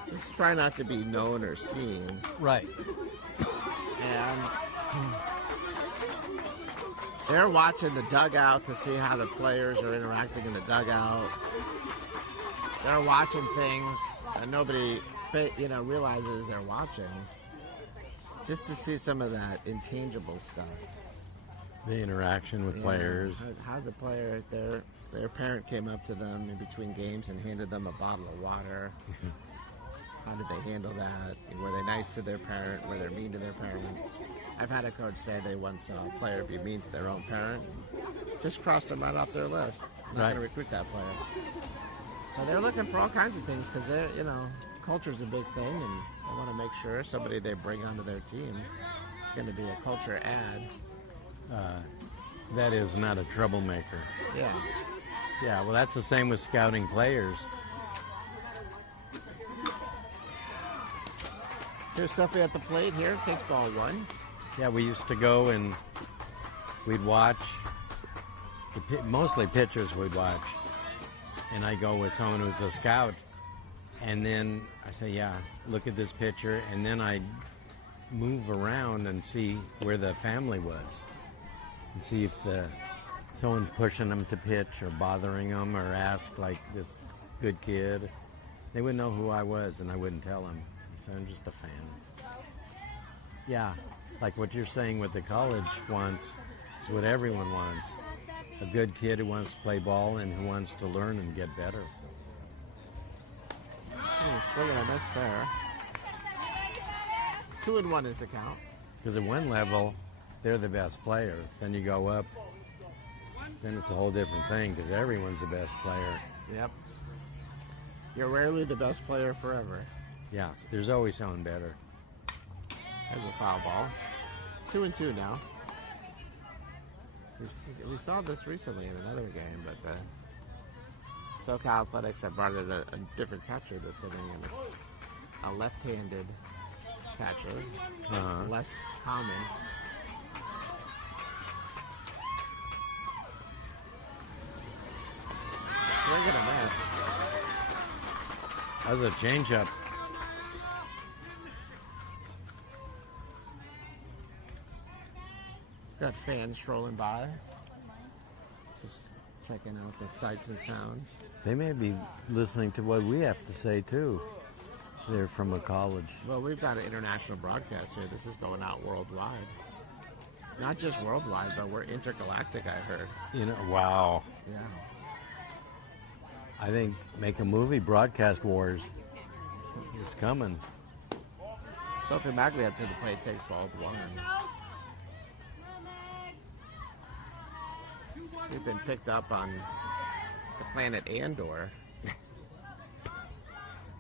just try not to be known or seen. Right. And they're watching the dugout to see how the players are interacting in the dugout. They're watching things that nobody, you know, realizes they're watching. Just to see some of that intangible stuff. The interaction with players. How the player, their parent came up to them in between games and handed them a bottle of water. How did they handle that? Were they nice to their parent? Were they mean to their parent? I've had a coach say they once saw a player be mean to their own parent. Just crossed them right off their list. Not going to recruit that player. So they're looking for all kinds of things because they're, you know, culture's a big thing, and they want to make sure somebody they bring onto their team is going to be a culture add. That is not a troublemaker. Yeah. Yeah, well, that's the same with scouting players. Here's Sophie at the plate here. Takes ball one. Yeah, we used to go and we'd watch, mostly pitchers we'd watch. And I go with someone who's a scout. And then I say, yeah, look at this pitcher. And then I move around and see where the family was. And see if someone's pushing them to pitch or bothering them or ask, like, this good kid. They wouldn't know who I was, and I wouldn't tell them. So I'm just a fan. Yeah, like what you're saying with the college wants is what everyone wants. A good kid who wants to play ball and who wants to learn and get better. Oh, swing and a miss there. 2-1 is the count. Because at one level, they're the best player. Then you go up, then it's a whole different thing because everyone's the best player. Yep. You're rarely the best player forever. Yeah, there's always someone better. There's a foul ball. 2-2 now. We saw this recently in another game, but the SoCal Athletics have brought in a different catcher this inning, and it's a left-handed catcher, less common. Swing and a miss. That was a changeup. Got fans strolling by, just checking out the sights and sounds. They may be listening to what we have to say, too. They're from a college. Well, we've got an international broadcast here. This is going out worldwide. Not just worldwide, but we're intergalactic, I heard. You know, wow. Yeah. I think make a movie, Broadcast Wars. It's coming. Sophie Magley up to the plate, takes ball one. We've been picked up on the planet Andor.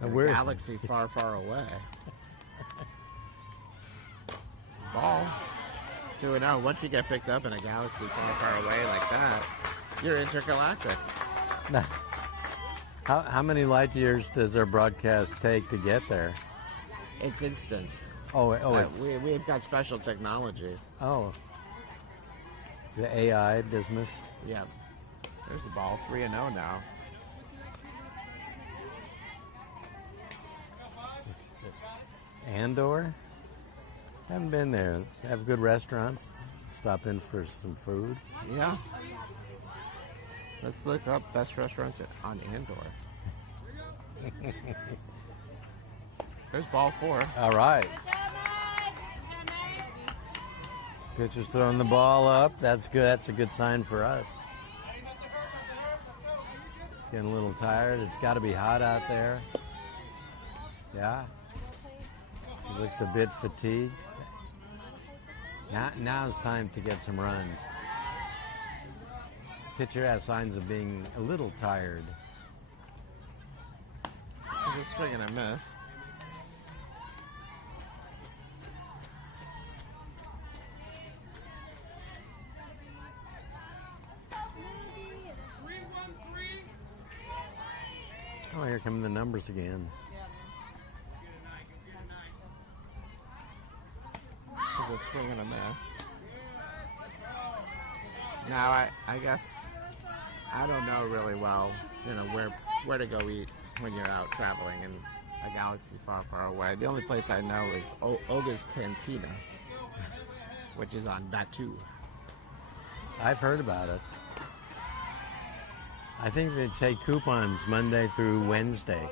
A galaxy far, far away. Ball. 2-0. Once you get picked up in a galaxy far, far away like that, you're intergalactic. How many light years does our broadcast take to get there? It's instant. We've got special technology. Oh. The AI business? Yeah. There's the ball. 3-0 now. Andor? Haven't been there. Have good restaurants. Stop in for some food. Yeah. Let's look up best restaurants on Andor. There's ball 4. All right. Pitcher's throwing the ball up. That's good. That's a good sign for us. Getting a little tired. It's got to be hot out there. Yeah. He looks a bit fatigued. Now it's time to get some runs. Pitcher has signs of being a little tired. He's a swing and a miss. Oh, here come the numbers again. He's a swing and a miss. Now, I guess I don't know really well, where to go eat when you're out traveling in a galaxy far, far away. The only place I know is Olga's Cantina, which is on Batu. I've heard about it. I think they take coupons Monday through Wednesday.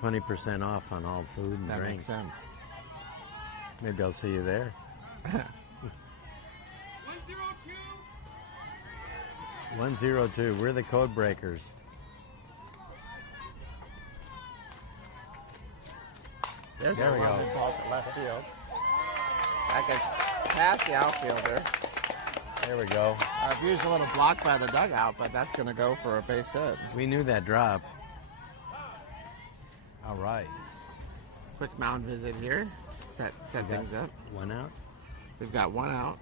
20% off on all food and That drink. makes sense. Maybe I'll see you there. 102. We're the code breakers. There's There a we go. lovely ball to left field. That gets past the outfielder. There we go. View's a little blocked by the dugout, but that's going to go for a base hit. We knew that drop. All right. Quick mound visit here. Set things up. One out. We've got one out.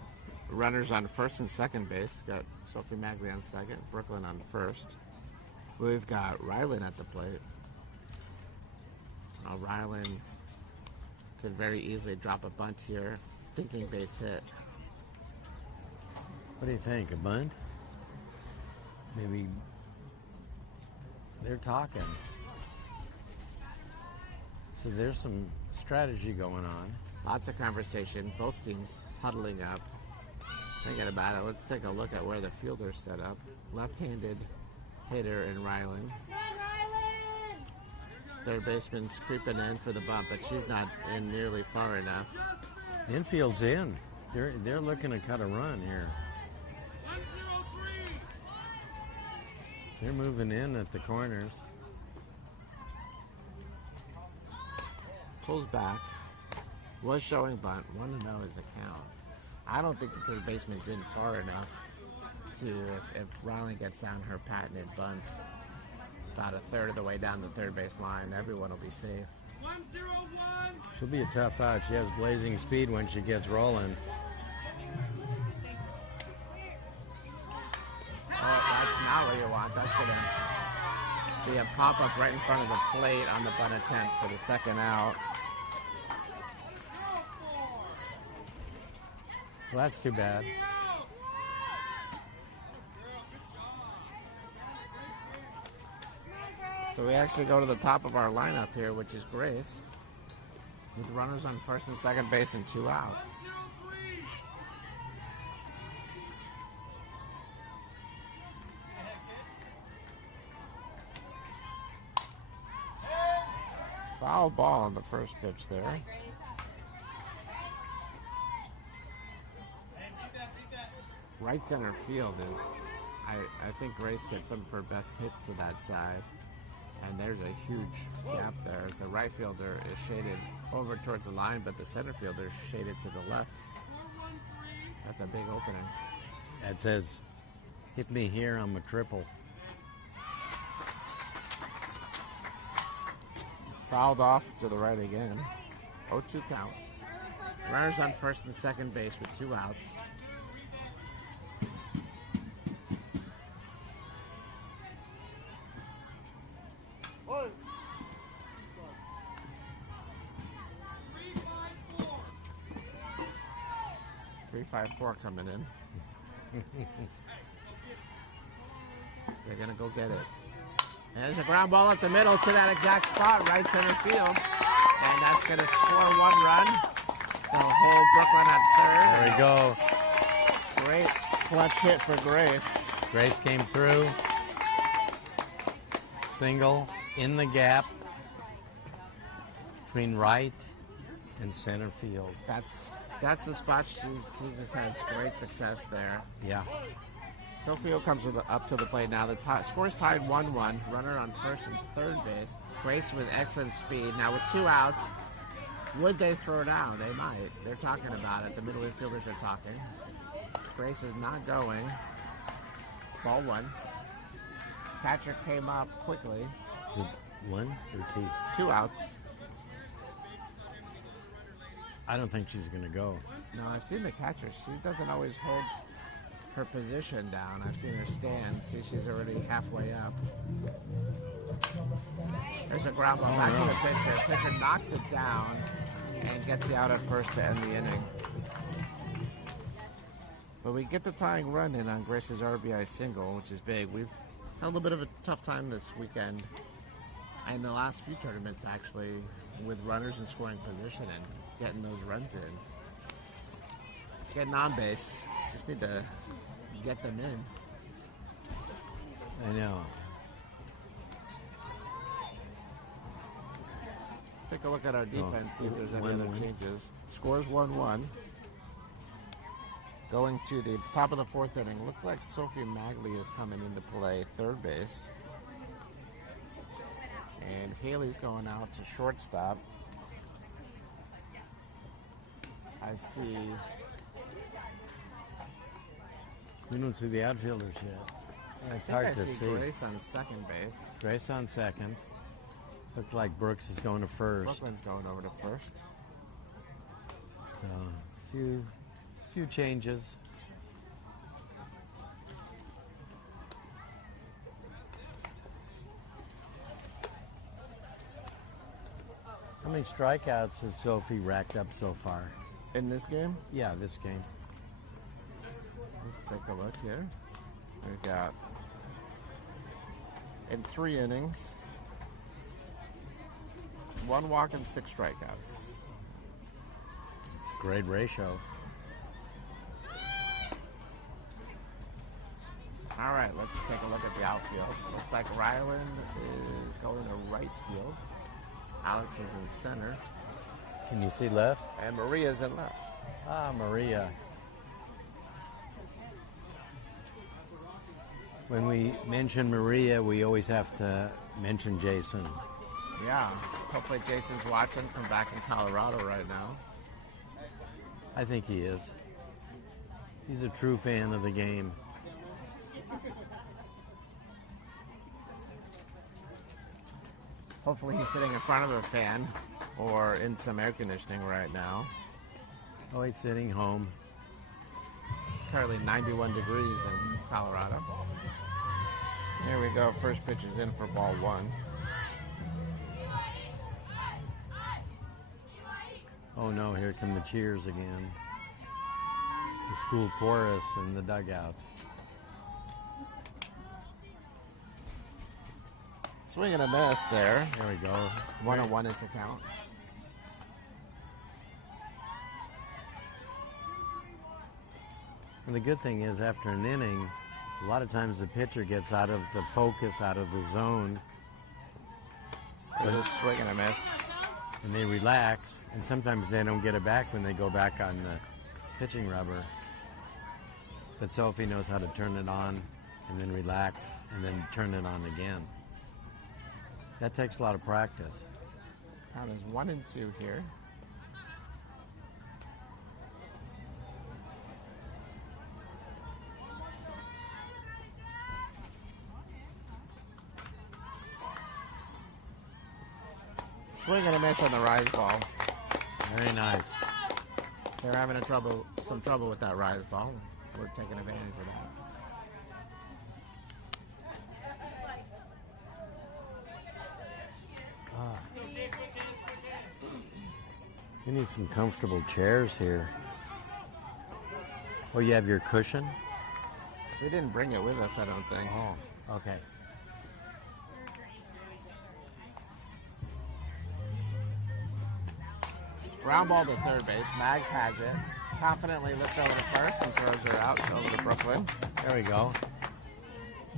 Runners on first and second base. Got Sophie Magley on second. Brooklyn on first. We've got Rylan at the plate. Rylan could very easily drop a bunt here. Thinking base hit. What do you think? A bunt? Maybe they're talking. So there's some strategy going on. Lots of conversation. Both teams huddling up. Thinking about it. Let's take a look at where the fielder's set up. Left-handed hitter in Rylan. Third baseman's creeping in for the bump, but she's not in nearly far enough. Infield's in. They're looking to cut a run here. They're moving in at the corners. Pulls back. Was showing bunt. 1-0 is the count. I don't think the third baseman's in far enough to, if Rylan gets down her patented bunt about a third of the way down the third base line, everyone will be safe. She'll be a tough out. She has blazing speed when she gets rolling. Oh, that's not what you want. That's going to be a pop-up right in front of the plate on the bunt attempt for the second out. Well, that's too bad. So we actually go to the top of our lineup here, which is Grace, with runners on first and second base and 2 outs. Foul ball on the first pitch there. Right center field is, I think Grace gets some of her best hits to that side. And there's a huge gap there as the right fielder is shaded over towards the line, but the center fielder is shaded to the left. That's a big opening. That says, hit me here, I'm a triple. Fouled off to the right again. 0-2 count. Runners on first and second base with 2 outs. .354 coming in. They're gonna go get it. And there's a ground ball up the middle to that exact spot, right center field. And that's going to score 1 run. They'll hold Brooklyn at third. There we go. Great clutch hit for Grace. Grace came through. Single in the gap between right and center field. That's That's the spot she just has great success there. Yeah. Sophie comes up to the plate now. The score's tied 1-1. Runner on first and third base. Grace with excellent speed. Now with 2 outs, would they throw down? They might. They're talking about it. The middle infielders are talking. Grace is not going. Ball 1. Catcher came up quickly. Is it 1 or 2? 2 outs. I don't think she's going to go. No, I've seen the catcher. She doesn't always hold her position down. I've seen her stand. See, she's already halfway up. There's a ground ball back to the pitcher. Pitcher knocks it down and gets the out at first to end the inning. But we get the tying run in on Grace's RBI single, which is big. We've had a little bit of a tough time this weekend and the last few tournaments, actually, with runners in scoring position and getting those runs in. Getting on base. Just need to get them in. I know. Take a look at our defense, see if there's any other 1-1. changes. Scores 1-1. Going to the top of the 4th inning. Looks like Sophie Magley is coming into play, third base. And Haley's going out to shortstop. I see. We don't see the outfielders yet. It's I hard think I to see see. Grace on second base. Grace on second. Looks like Brooks is going to first. Brooklyn's going over to first. So, few changes. How many strikeouts has Sophie racked up so far? In this game, Yeah, this game. let's take a look here. We've got in 3 innings, 1 walk and 6 strikeouts. It's a great ratio. All right, let's take a look at the outfield. Looks like Ryland is going to right field. Alex is in center. Can you see left? And Maria's in left. Ah, Maria. When we mention Maria, we always have to mention Jason. Yeah, hopefully Jason's watching from back in Colorado right now. I think he is. He's a true fan of the game. Hopefully he's sitting in front of a fan or in some air conditioning right now. Oh, he's sitting home. It's currently 91 degrees in Colorado. Here we go. First pitch is in for ball 1. Oh no, here come the cheers again. The school chorus in the dugout. Swing and a miss there. There we go. 1-1 is the count. And the good thing is, after an inning, a lot of times the pitcher gets out of the focus, out of the zone, There's a swing and a miss. and they relax. And sometimes they don't get it back when they go back on the pitching rubber. But Sophie knows how to turn it on, and then relax, and then turn it on again. That takes a lot of practice. Count is 1-2 here. Swing and a miss on the rise ball. Very nice. They're having some trouble with that rise ball. We're taking advantage of that. We need some comfortable chairs here. Oh, you have your cushion? We didn't bring it with us, I don't think. Oh, okay. Ground ball to third base. Mags has it. Confidently lifts over to first and throws her out over to Brooklyn. There we go.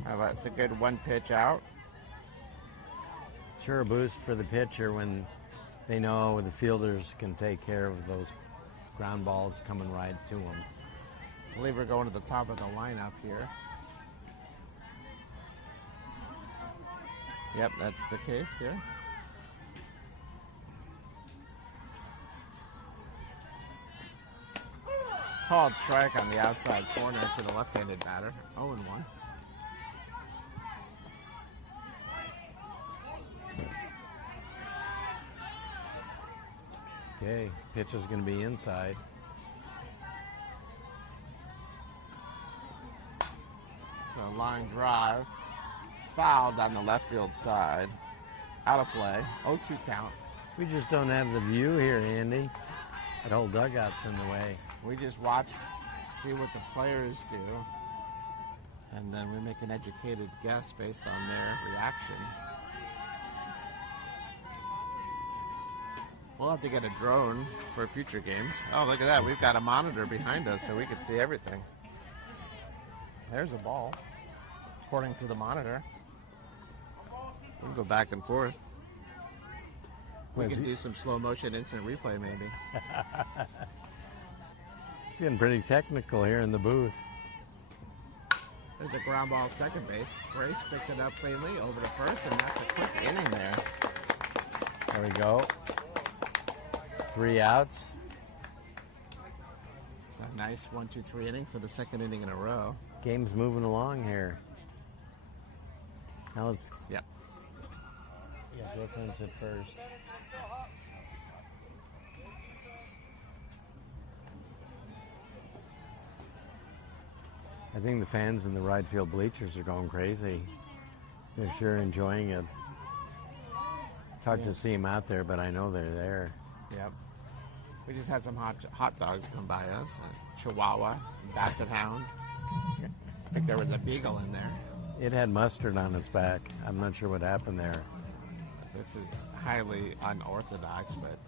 It's a good 1 pitch out. Sure, a boost for the pitcher when they know the fielders can take care of those Ground balls coming right to him. I believe we're going to the top of the lineup here. Yep, that's the case here. Called strike on the outside corner to the left-handed batter. 0-1. Okay, pitch is going to be inside. So line drive, fouled on the left field side. Out of play, 0-2 count. We just don't have the view here, Andy. That whole dugout's in the way. We just watch, see what the players do, and then we make an educated guess based on their reaction. We'll have to get a drone for future games. Oh, look at that. We've got a monitor behind us so we can see everything. There's a ball, according to the monitor. We can go back and forth. We can do some slow motion instant replay maybe. It's getting pretty technical here in the booth. There's a ground ball second base. Grace picks it up cleanly over to first, and that's a quick inning there. There we go. 3 outs. It's a nice 1-2-3 inning for the second inning in a row. Game's moving along here. Now let's... Yep. Yeah, Brooklyn's at first. I think the fans in the right field bleachers are going crazy. They're sure enjoying it. It's hard to see them out there, but I know they're there. Yep. We just had some hot dogs come by us. A Chihuahua, Basset Hound. I think there was a beagle in there. It had mustard on its back. I'm not sure what happened there. This is highly unorthodox, but it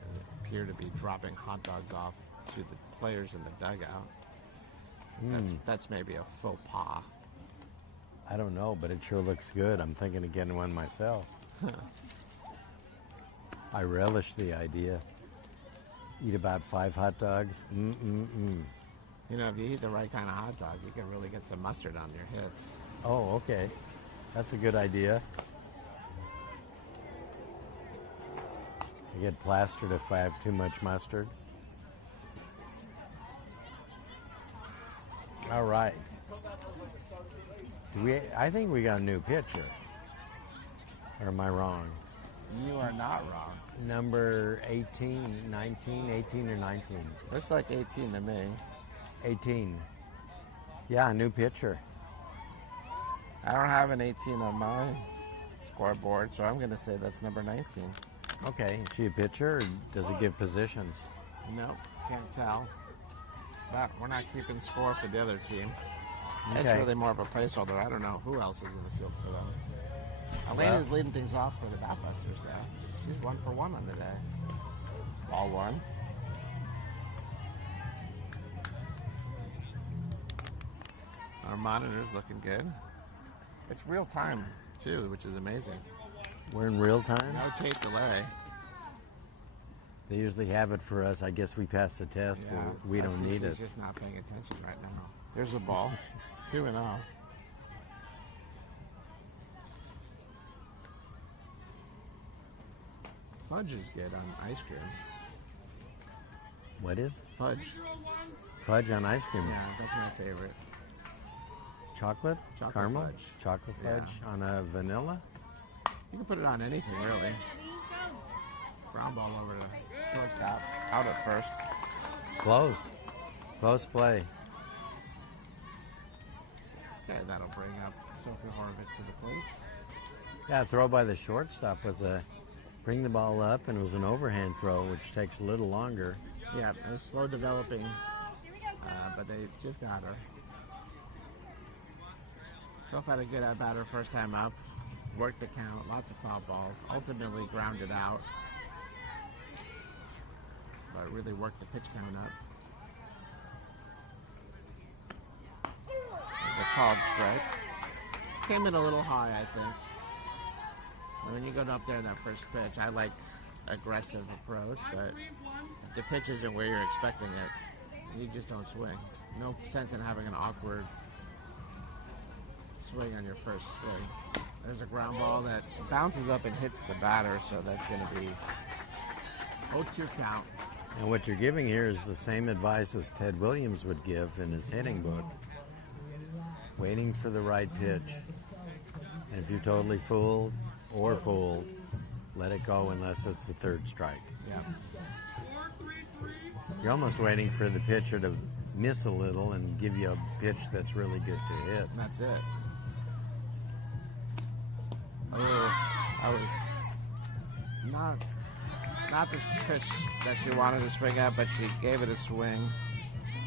appear to be dropping hot dogs off to the players in the dugout. That's maybe a faux pas. I don't know, but it sure looks good. I'm thinking of getting one myself. I relish the idea. Eat about 5 hot dogs. You know, if you eat the right kind of hot dog, you can really get some mustard on your hits. Oh, okay. That's a good idea. I get plastered if I have too much mustard. All right. I think we got a new pitcher. Or am I wrong? You are not wrong. Number 18, 19, 18 or 19? Looks like 18 to me. 18. Yeah, a new pitcher. I don't have an 18 on my scoreboard, so I'm going to say that's number 19. Okay, is she a pitcher or does it give positions? Nope, can't tell. But we're not keeping score for the other team. Okay. It's really more of a placeholder. I don't know who else is in the field for them. Elena's leading things off for the Batbusters, though. She's 1 for 1 on the day. Ball 1. Our monitor's looking good. It's real time, too, which is amazing. We're in real time? No tape delay. They usually have it for us. I guess we passed the test. Yeah, We don't need it. FCC's just not paying attention right now. There's a ball. 2-0. Fudge is good on ice cream. What is? Fudge. Fudge on ice cream. Yeah, that's my favorite. Chocolate? Chocolate Caramel? fudge. Chocolate fudge on a vanilla? You can put it on anything, really. Ground ball over to shortstop. Out at first. Close. Close play. Okay, that'll bring up Sophie Horvitz to the plate. Yeah, throw by the shortstop was a bring the ball up, and it was an overhand throw, which takes a little longer. Yeah, it was slow developing, but they just got her. Soph had a good at-bat her first time up. Worked the count, lots of foul balls. Ultimately grounded out. But really worked the pitch count up. There's a called strike. Came in a little high, I think. And when you go up there in that first pitch, I like aggressive approach, but the pitch isn't where you're expecting it, you just don't swing. No sense in having an awkward swing on your first swing. There's a ground ball that bounces up and hits the batter, so that's going to be 0-2 count. And what you're giving here is the same advice as Ted Williams would give in his hitting book. Waiting for the right pitch. And if you're totally fooled, let it go unless it's the third strike. Yeah. You're almost waiting for the pitcher to miss a little and give you a pitch that's really good to hit. And that's it. Oh, I was not the pitch that she wanted to swing at, but she gave it a swing.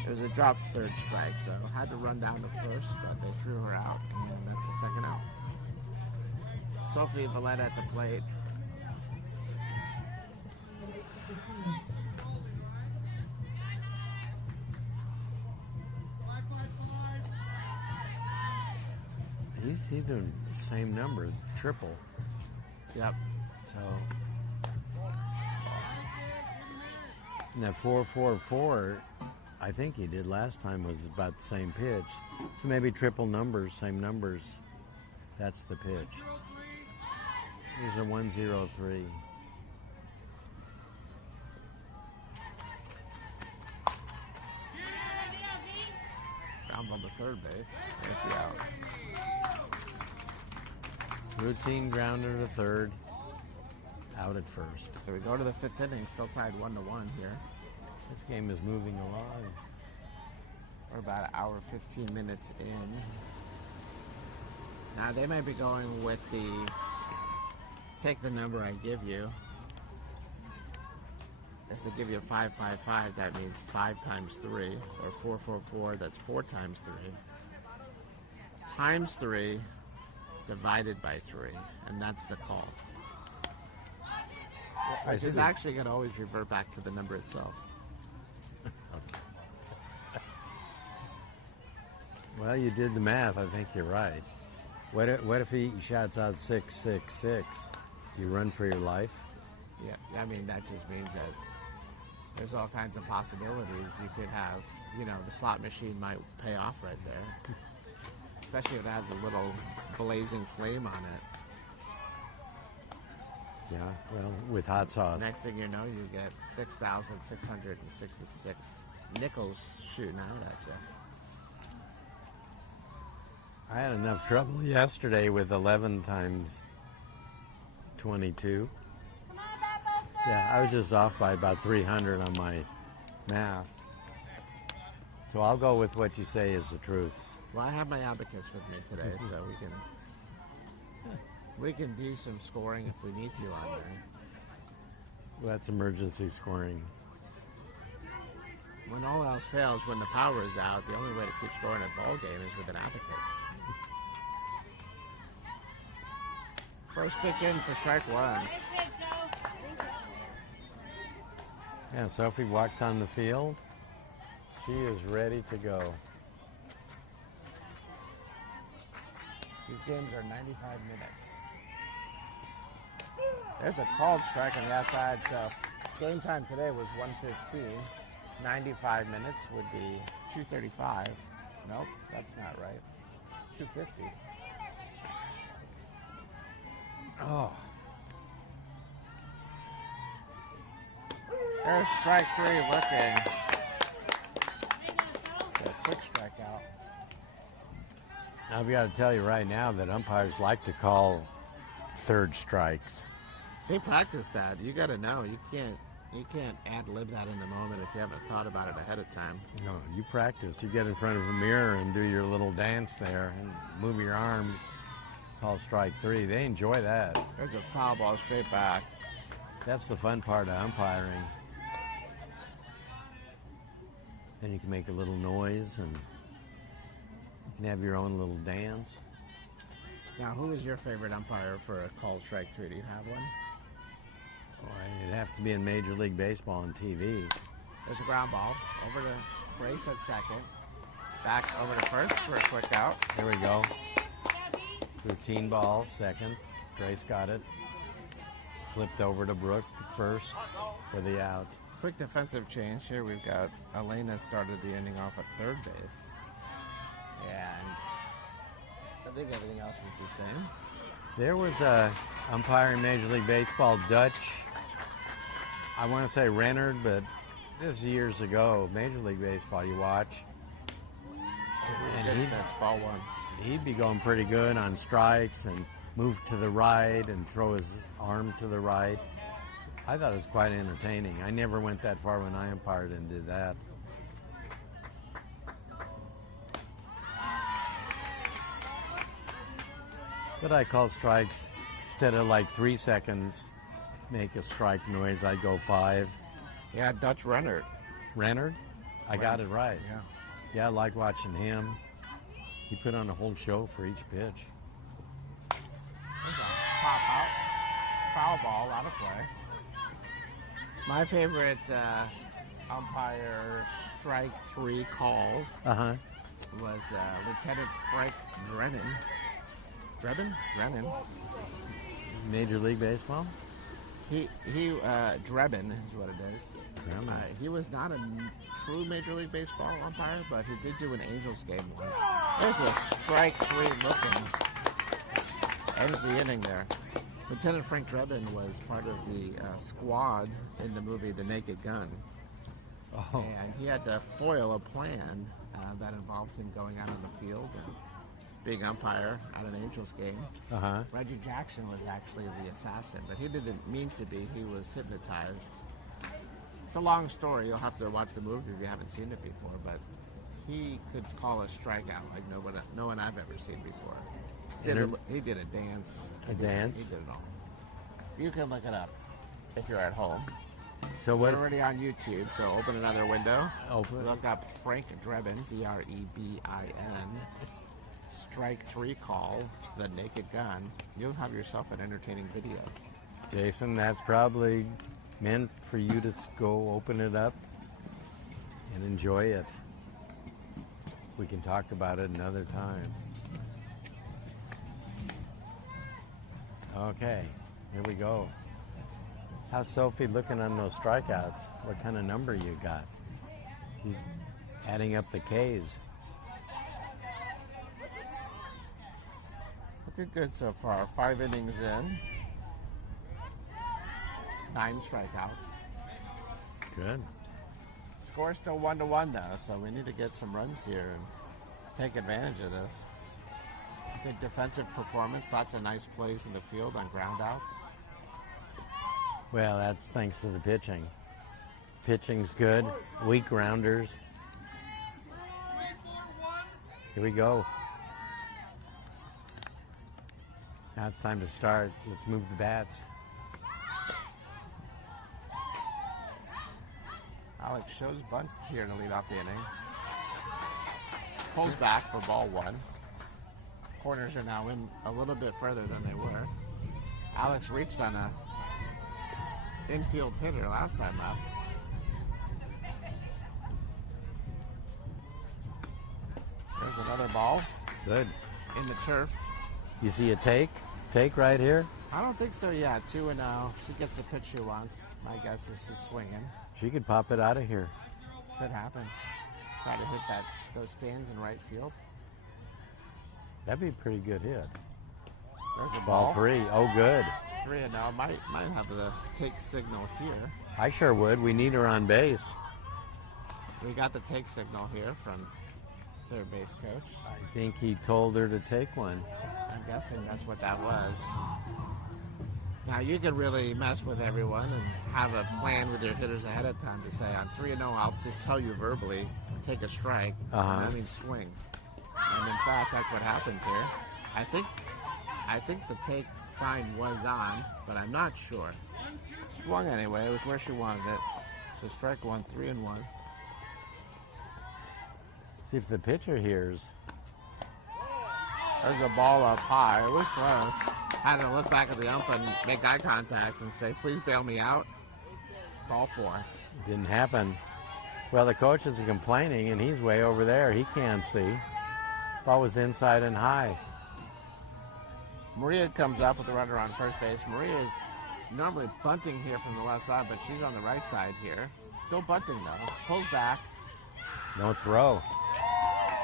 It was a dropped third strike, so had to run down to first, but they threw her out, and that's the second out. Sophie Valletta at the plate. He's doing the same number, triple. Yep. So, and that 4-4-4, I think he did last time, was about the same pitch. So maybe triple numbers, same numbers. That's the pitch. These are 1-0-3. Ground ball to third base. That's the out. Routine grounder to third. Out at first. So we go to the fifth inning, still tied 1-1 here. This game is moving along. We're about an hour, 15 minutes in. Now they might be going with the take the number I give you. If they give you a 5-5-5, that means 5 times 3, or 4-4-4, that's 4 times 3. Times 3 divided by 3, and that's the call. Which is actually going to always revert back to the number itself. Well, you did the math. I think you're right. What if he shots out 6-6-6? You run for your life? Yeah, I mean, that just means that there's all kinds of possibilities. You could have, the slot machine might pay off right there. Especially if it has a little blazing flame on it. Yeah, well, with hot sauce. Next thing you know, you get 6,666 nickels shooting out at you. I had enough trouble yesterday with 11 times 22. Yeah, I was just off by about 300 on my math. So I'll go with what you say is the truth. Well, I have my abacus with me today, so we can do some scoring if we need to on there. Well, that's emergency scoring. When all else fails, when the power is out, the only way to keep scoring a ball game is with an abacus. First pitch in for strike one. Yeah, Sophie walks on the field. She is ready to go. These games are 95 minutes. There's a called strike on the outside, so game time today was 1:15. 95 minutes would be 2:35. Nope, that's not right. 2:50. Oh. There's strike 3 looking. It's a quick strikeout. I've got to tell you right now that umpires like to call third strikes. They practice that. You got to know. You can't ad-lib that in the moment if you haven't thought about it ahead of time. No, you practice. You get in front of a mirror and do your little dance there and move your arms. Call strike 3. They enjoy that. There's a foul ball straight back. That's the fun part of umpiring. Then you can make a little noise and you can have your own little dance. Now, who is your favorite umpire for a called strike 3? Do you have one? Boy, it'd have to be in Major League Baseball and TV. There's a ground ball over to Grace at second. Back over to first for a quick out. Here we go. Routine ball, second. Grace got it. Flipped over to Brooke at first for the out. Quick defensive change. Here we've got Elena started the inning off at third base. And I think everything else is the same. There was a umpire in Major League Baseball, Dutch. I want to say Renard, but this is years ago. Major League Baseball, you watch. And Just missed ball one. he'd be going pretty good on strikes and move to the right and throw his arm to the right. I thought it was quite entertaining. I never went that far when I umpired and did that. But I call strikes instead of like 3 seconds, make a strike noise, I go 5. Yeah, Dutch Renard. Renard? I got it right. Yeah. Yeah, I like watching him. He put on a whole show for each pitch. There's a pop out. Foul ball, out of play. My favorite umpire strike 3 call Uh-huh. was Lieutenant Frank Drennan. Drennan. Major League Baseball? He Drebin is what it is. Drebin. He was not a true Major League Baseball umpire, but he did do an Angels game once. There's a strike 3 looking. Ends the inning there. Lieutenant Frank Drebin was part of the squad in the movie The Naked Gun. Oh. And he had to foil a plan that involved him going out on the field and being umpire at an Angels game. Uh-huh. Reggie Jackson was actually the assassin, but he didn't mean to be. He was hypnotized. It's a long story. You'll have to watch the movie if you haven't seen it before, but he could call a strikeout like no one I've ever seen before. He did a dance. A dance? He did it all. You can look it up if you're at home. So what? We're already on YouTube, so open another window. Open. Look up Frank Drebin, Drebin. Strike 3 call, The Naked Gun. You'll have yourself an entertaining video. Jason, that's probably meant for you to go open it up and enjoy it. We can talk about it another time. Okay, here we go. How's Sophie looking on those strikeouts? What kind of number you got? He's adding up the Ks. Looking good so far. 5 innings in. 9 strikeouts. Good. Score's still 1-1 though, so we need to get some runs here and take advantage of this. Good defensive performance. Lots of nice plays in the field on ground outs. Well, that's thanks to the pitching. Pitching's good. Weak grounders. Here we go. Now it's time to start. Let's move the bats. Alex shows bunt here to lead off the inning. Pulls back for ball 1. Corners are now in a little bit further than they were. Alex reached on a infield hitter last time up. There's another ball Good. in the turf. You see a take? Take right here? I don't think so yet. 2-0. She gets the pitch she wants. My guess is she's swinging. She could pop it out of here. Could happen. Try to hit those stands in right field. That'd be a pretty good hit. There's a Ball ball. 3. Oh, good. 3-0. Might have the take signal here. I sure would. We need her on base. We got the take signal here from third base coach. I think he told her to take one. I'm guessing that's what that was. Now you can really mess with everyone and have a plan with your hitters ahead of time to say, on 3-0, I'll just tell you verbally, take a strike. Uh-huh. And that means swing. And in fact, that's what happens here. I think the take sign was on, but I'm not sure. Swung anyway. It was where she wanted it. So strike 1, 3-1. See if the pitcher hears. There's a ball up high. It was close. Had to look back at the ump and make eye contact and say, please bail me out. Ball 4. Didn't happen. Well, the coach is complaining, and he's way over there. He can't see. Ball was inside and high. Maria comes up with the runner on first base. Maria's Normally bunting here from the left side, but she's on the right side here. Still bunting though. Pulls back. No throw.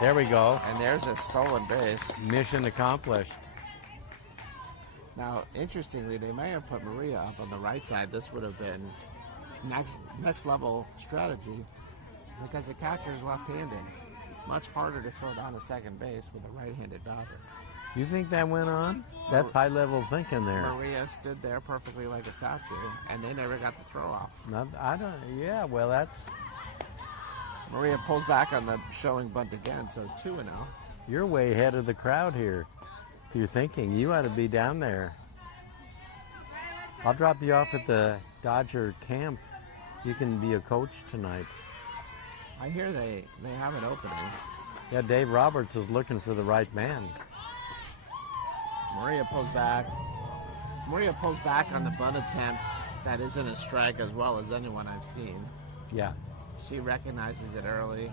There we go. And there's a stolen base. Mission accomplished. Now, interestingly, they may have put Maria up on the right side. This would have been next level strategy because the catcher is left-handed. Much harder to throw down to second base with a right-handed batter. You think that went on? That's high-level thinking there. Maria stood there perfectly like a statue, and they never got the throw off. I don't. Yeah, well, that's. Maria pulls back on the showing bunt again, so 2-0. You're way ahead of the crowd here. You're thinking you ought to be down there. I'll drop you off at the Dodger camp. You can be a coach tonight. I hear they have an opening. Yeah, Dave Roberts is looking for the right man. Maria pulls back. Maria pulls back on the bunt attempts. That isn't a strike as well as anyone I've seen. Yeah. She recognizes it early.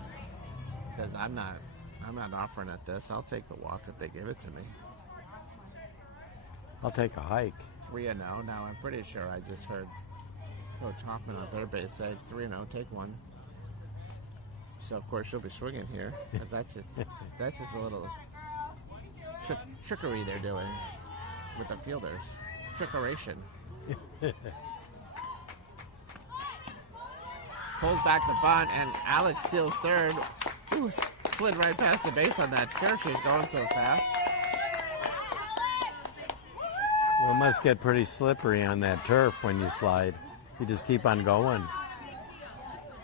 Says, I'm not offering at this. I'll take the walk if they give it to me. I'll take a hike. 3-0. Now I'm pretty sure I just heard Coach Hoffman on third base say 3-0, take one. So of course she'll be swinging here. But that's just a little trickery they're doing with the fielders. Trickeration. Pulls back the bunt, and Alex steals third. Ooh, slid right past the base on that. Sure, she's going so fast. Well, it must get pretty slippery on that turf when you slide. You just keep on going.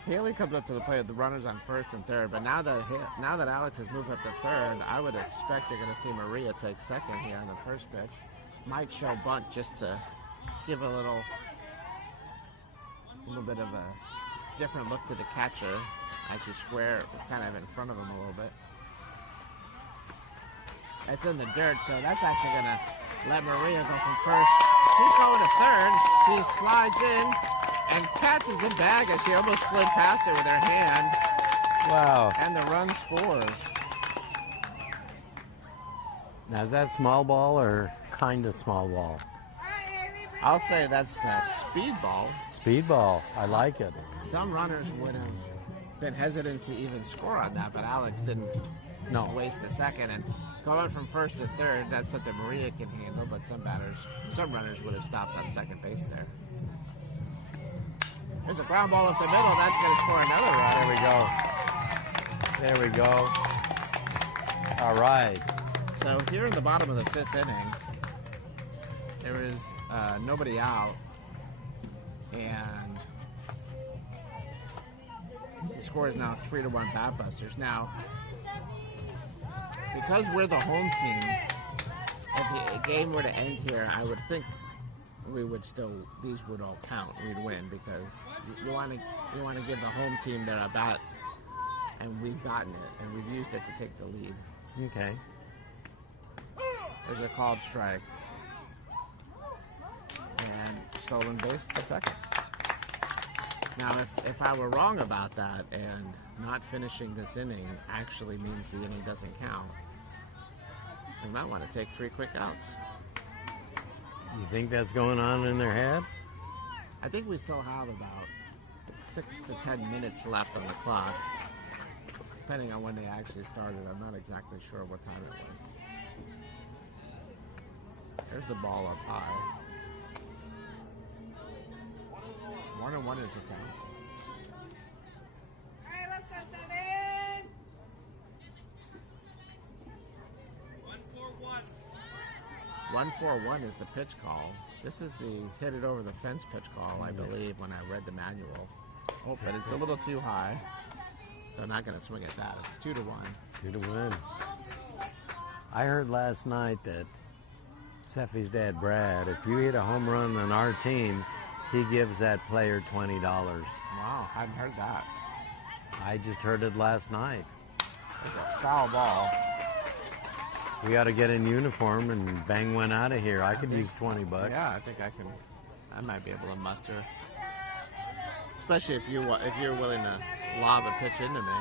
Haley comes up to the plate with the runners on first and third, but now that Alex has moved up to third, I would expect you're going to see Maria take second here on the first pitch. Might show bunt just to give a little bit of a different look to the catcher as you square kind of in front of him a little bit. It's in the dirt, so that's actually going to let Maria go from first. She's going to third. She slides in and catches the bag as she almost slid past it with her hand. Wow. And the run scores. Now, is that small ball or kind of small ball? I'll say that's a speed ball. Speed ball. I like it. Some runners would have been hesitant to even score on that, but Alex didn't waste a second. And going from first to third, that's something Maria can handle, but some runners would have stopped on second base there. There's a ground ball up the middle. That's going to score another run. There we go. All right. So here in the bottom of the fifth inning, there is nobody out, and the score is now 3-1 Batbusters. Now, because we're the home team, if the game were to end here, I would think these would all count. We'd win because you want to give the home team their at bat, and we've gotten it, and we've used it to take the lead. Okay. There's a called strike. And stolen base to second. Now, if I were wrong about that and not finishing this inning actually means the inning doesn't count, we might want to take 3 quick outs. You think that's going on in their head? I think we still have about 6 to 10 minutes left on the clock, depending on when they actually started. I'm not exactly sure what time it was. There's the ball up high. 1-1 is the count. All right, let's go, 7. 1-4-1 is the pitch call. This is the hit it over the fence pitch call, I believe, when I read the manual. Oh, but it's a little too high, so I'm not going to swing at that. It's 2-1. 2-1. I heard last night that Seffi's dad, Brad, if you hit a home run on our team, he gives that player $20. Wow, I hadn't heard that. I just heard it last night. It's a foul ball. We ought to get in uniform and bang one out of here. I could use $20. Yeah, I think I might be able to muster. Especially if you're willing to lob a pitch into me.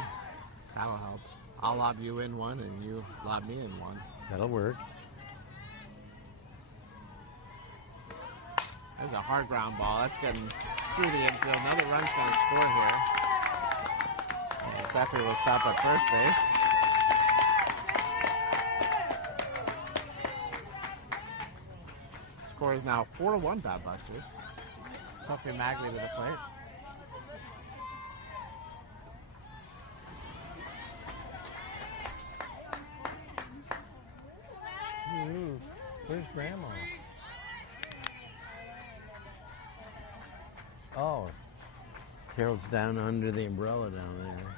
That'll help. I'll lob you in one and you lob me in one. That'll work. There's a hard ground ball. That's getting through the infield. Another run's going to score here. And Seffi will stop at first base. Score is now 4-1 Batbusters. Sophie Magley to the plate. Ooh, where's Grandma? Oh, Carol's down under the umbrella down there.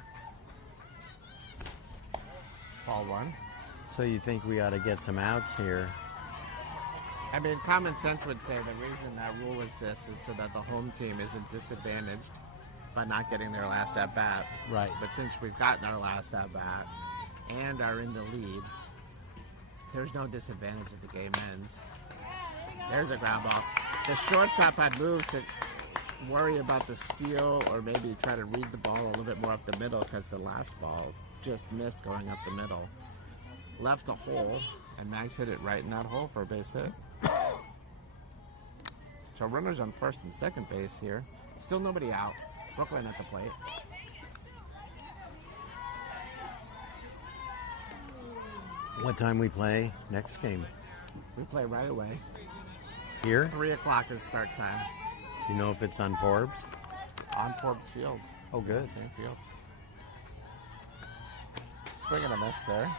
Ball one. So you think we ought to get some outs here? I mean, common sense would say the reason that rule exists is so that the home team isn't disadvantaged by not getting their last at-bat. Right. But since we've gotten our last at-bat and are in the lead, there's no disadvantage if the game ends. There's a ground ball. The shortstop had moved to worry about the steal or maybe try to read the ball a little bit more up the middle because the last ball just missed going up the middle. Left a hole, and Max hit it right in that hole for a base hit. So runners on first and second base here. Still nobody out. Brooklyn at the plate. What time we play next game? We play right away. Here? 3 o'clock is start time. Do you know if it's on Forbes? On Forbes Field. Oh, good. Same field. Swing and a miss there.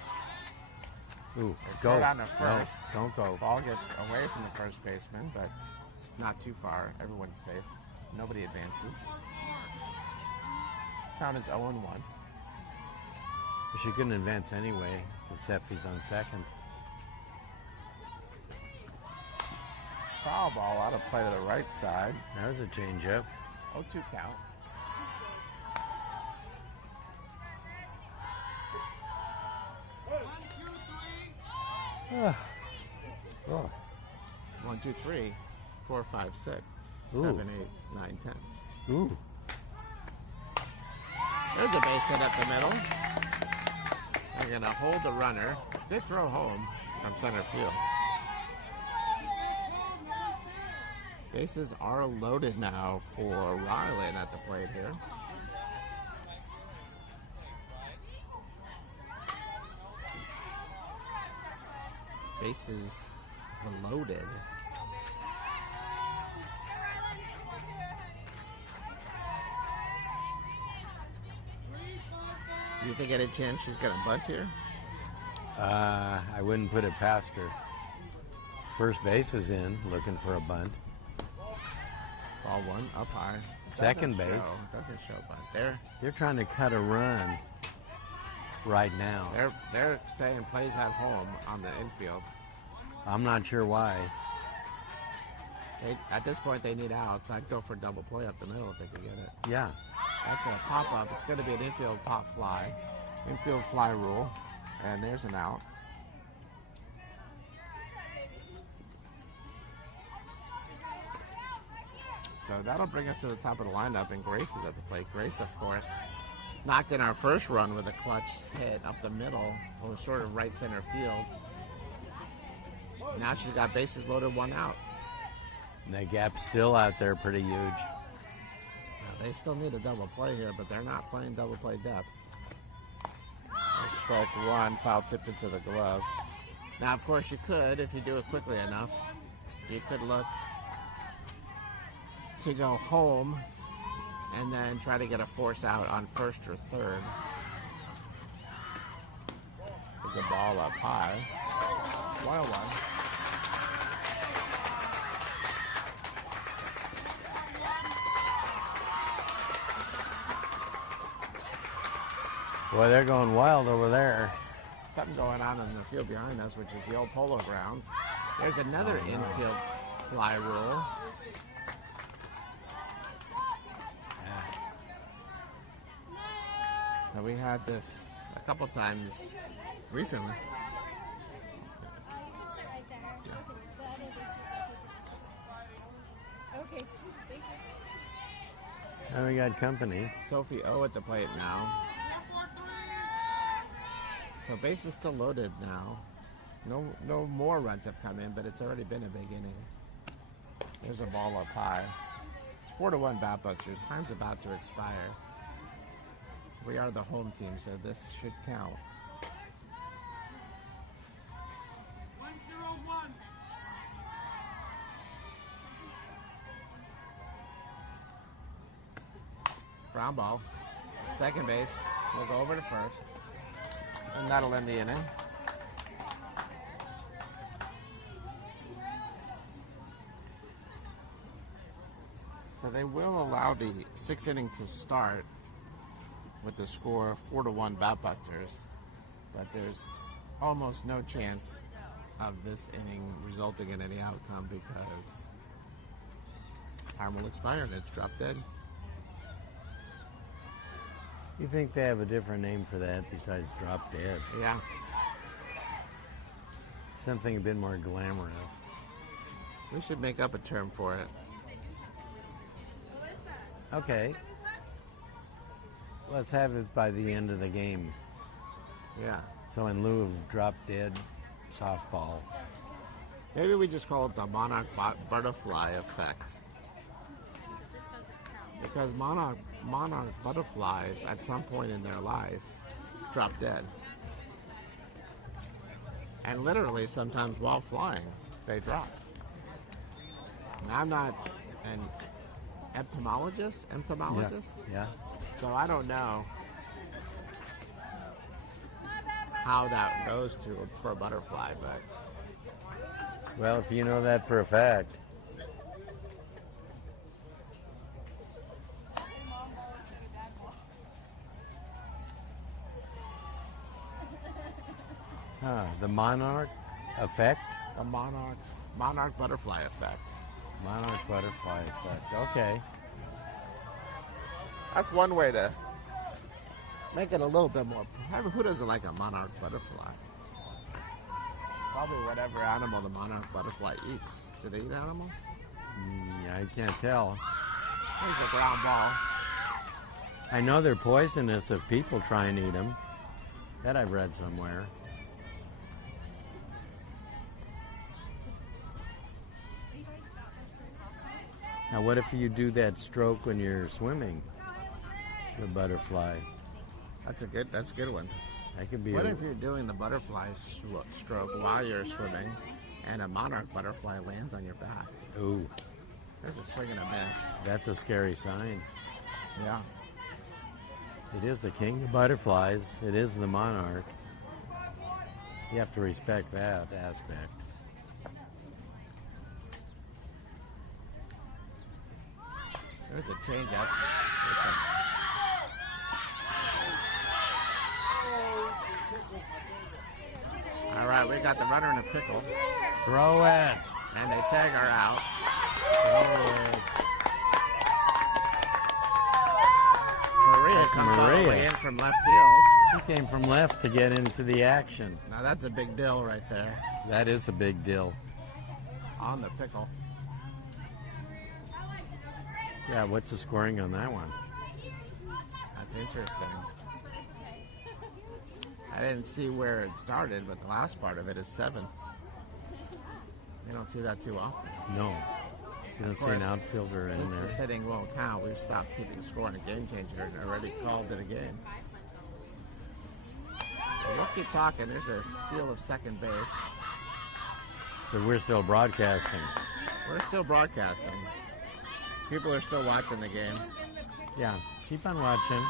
Ooh, It's go. right on the first. No, don't go. Ball gets away from the first baseman, but not too far. Everyone's safe. Nobody advances. Count is 0-1. She couldn't advance anyway because Seffi's on second. Foul ball out of play to the right side. That was a change-up. 0-2 count. Oh. 1, 2, 3, 4, 5, 6, Ooh. 7, 8, 9, 10. Ooh. There's a base hit up the middle. They're going to hold the runner. They throw home from center field. Bases are loaded now for Rylan at the plate here. Bases are loaded. Do you think any chance she's going to bunt here? I wouldn't put it past her. First base is in, looking for a bunt. Ball one, up high. Second base. Doesn't show bunt. There. They're trying to cut a run right now. They're saying plays at home on the infield. I'm not sure why. At this point, they need outs. I'd go for double play up the middle if they could get it. Yeah. That's a pop-up. It's going to be an infield pop fly. Infield fly rule. And there's an out. So that'll bring us to the top of the lineup, and Grace is at the plate. Grace, of course, knocked in our first run with a clutch hit up the middle, or sort of right center field. Now she's got bases loaded, 1 out. And that gap's still out there pretty huge. Now, they still need a double play here, but they're not playing double play depth. Strike 1, foul tipped into the glove. Now, of course, you could, if you do it quickly enough, you could look to go home and then try to get a force out on first or third. There's a ball up high. 1-1. Boy, they're going wild over there. Something going on in the field behind us, which is the old Polo Grounds. There's another infield fly rule. Now, we had this a couple times recently. Okay. And we got company. Sophie O at the plate now. So base is still loaded now. No more runs have come in, but it's already been a big inning. There's a ball up high. It's 4-1 Batbusters. Time's about to expire. We are the home team, so this should count. 101. Ground ball. Second base. We'll go over to first. And that'll end the inning. So they will allow the sixth inning to start with the score 4-1 Batbusters, but there's almost no chance of this inning resulting in any outcome because time will expire and it's drop dead. You think they have a different name for that besides drop dead? Yeah. Something a bit more glamorous. We should make up a term for it. Okay. Let's have it by the end of the game. Yeah. So in lieu of drop dead softball. Maybe we just call it the monarch butterfly effect. Because monarch butterflies at some point in their life drop dead. And literally sometimes while flying, they drop. And I'm not an entomologist, Yeah. so I don't know how that goes for a butterfly, but Well, if you know that for a fact. The monarch effect? a monarch butterfly effect. Monarch butterfly effect. Okay. That's one way to make it a little bit more. Who doesn't like a monarch butterfly? Probably whatever animal the monarch butterfly eats. Do they eat animals? I can't tell. There's a ground ball. I know they're poisonous if people try and eat them. That I've read somewhere. Now, what if you do that stroke when you're swimming? The butterfly. That's a good one. That could be. What if you're doing the butterfly stroke while you're swimming, and a monarch butterfly lands on your back? Ooh, There's a swing and a miss. that's a scary sign. Yeah. It is the king of butterflies. It is the monarch. You have to respect that aspect. There's a change up. All right, we got the runner in a pickle, Throw it. and they tag her out. Throw it. Maria comes all the Maria. way in from left field. She came from left to get into the action. Now that's a big deal right there That is a big deal. on the pickle. Yeah, what's the scoring on that one? That's interesting. I didn't see where it started, but the last part of it is 7. You don't see that too often. No. You don't see an outfielder in Since there. this hitting won't count, we've stopped keeping score in a game changer and already called it a game. We'll keep talking. There's a steal of second base. But we're still broadcasting. We're still broadcasting. People are still watching the game. Yeah, keep on watching.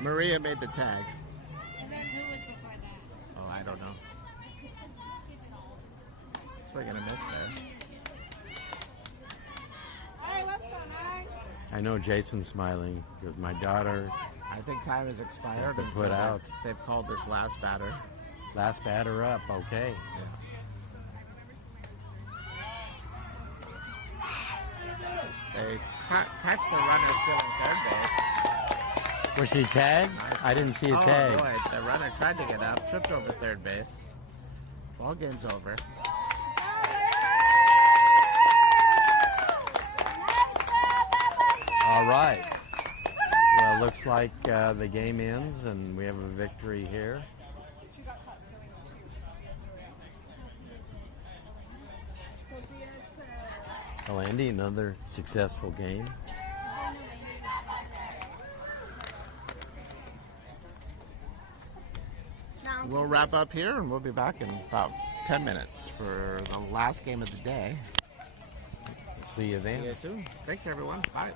Maria made the tag. And then who was before that? Oh, I don't know. Swing and a miss there. Hey, what's going on? I know Jason's smiling because my daughter, I think time has expired. Have to and put so out. They've called this last batter. last batter up. Okay. They catch the runner still in third base. Was she tagged? I didn't see a tag. Boy, the runner tried to get up, tripped over third base. Ball game's over. All right. Well, looks like the game ends and we have a victory here. Well, Andy, another successful game. We'll wrap up here and we'll be back in about 10 minutes for the last game of the day. See you then. See you soon. Thanks, everyone. Bye.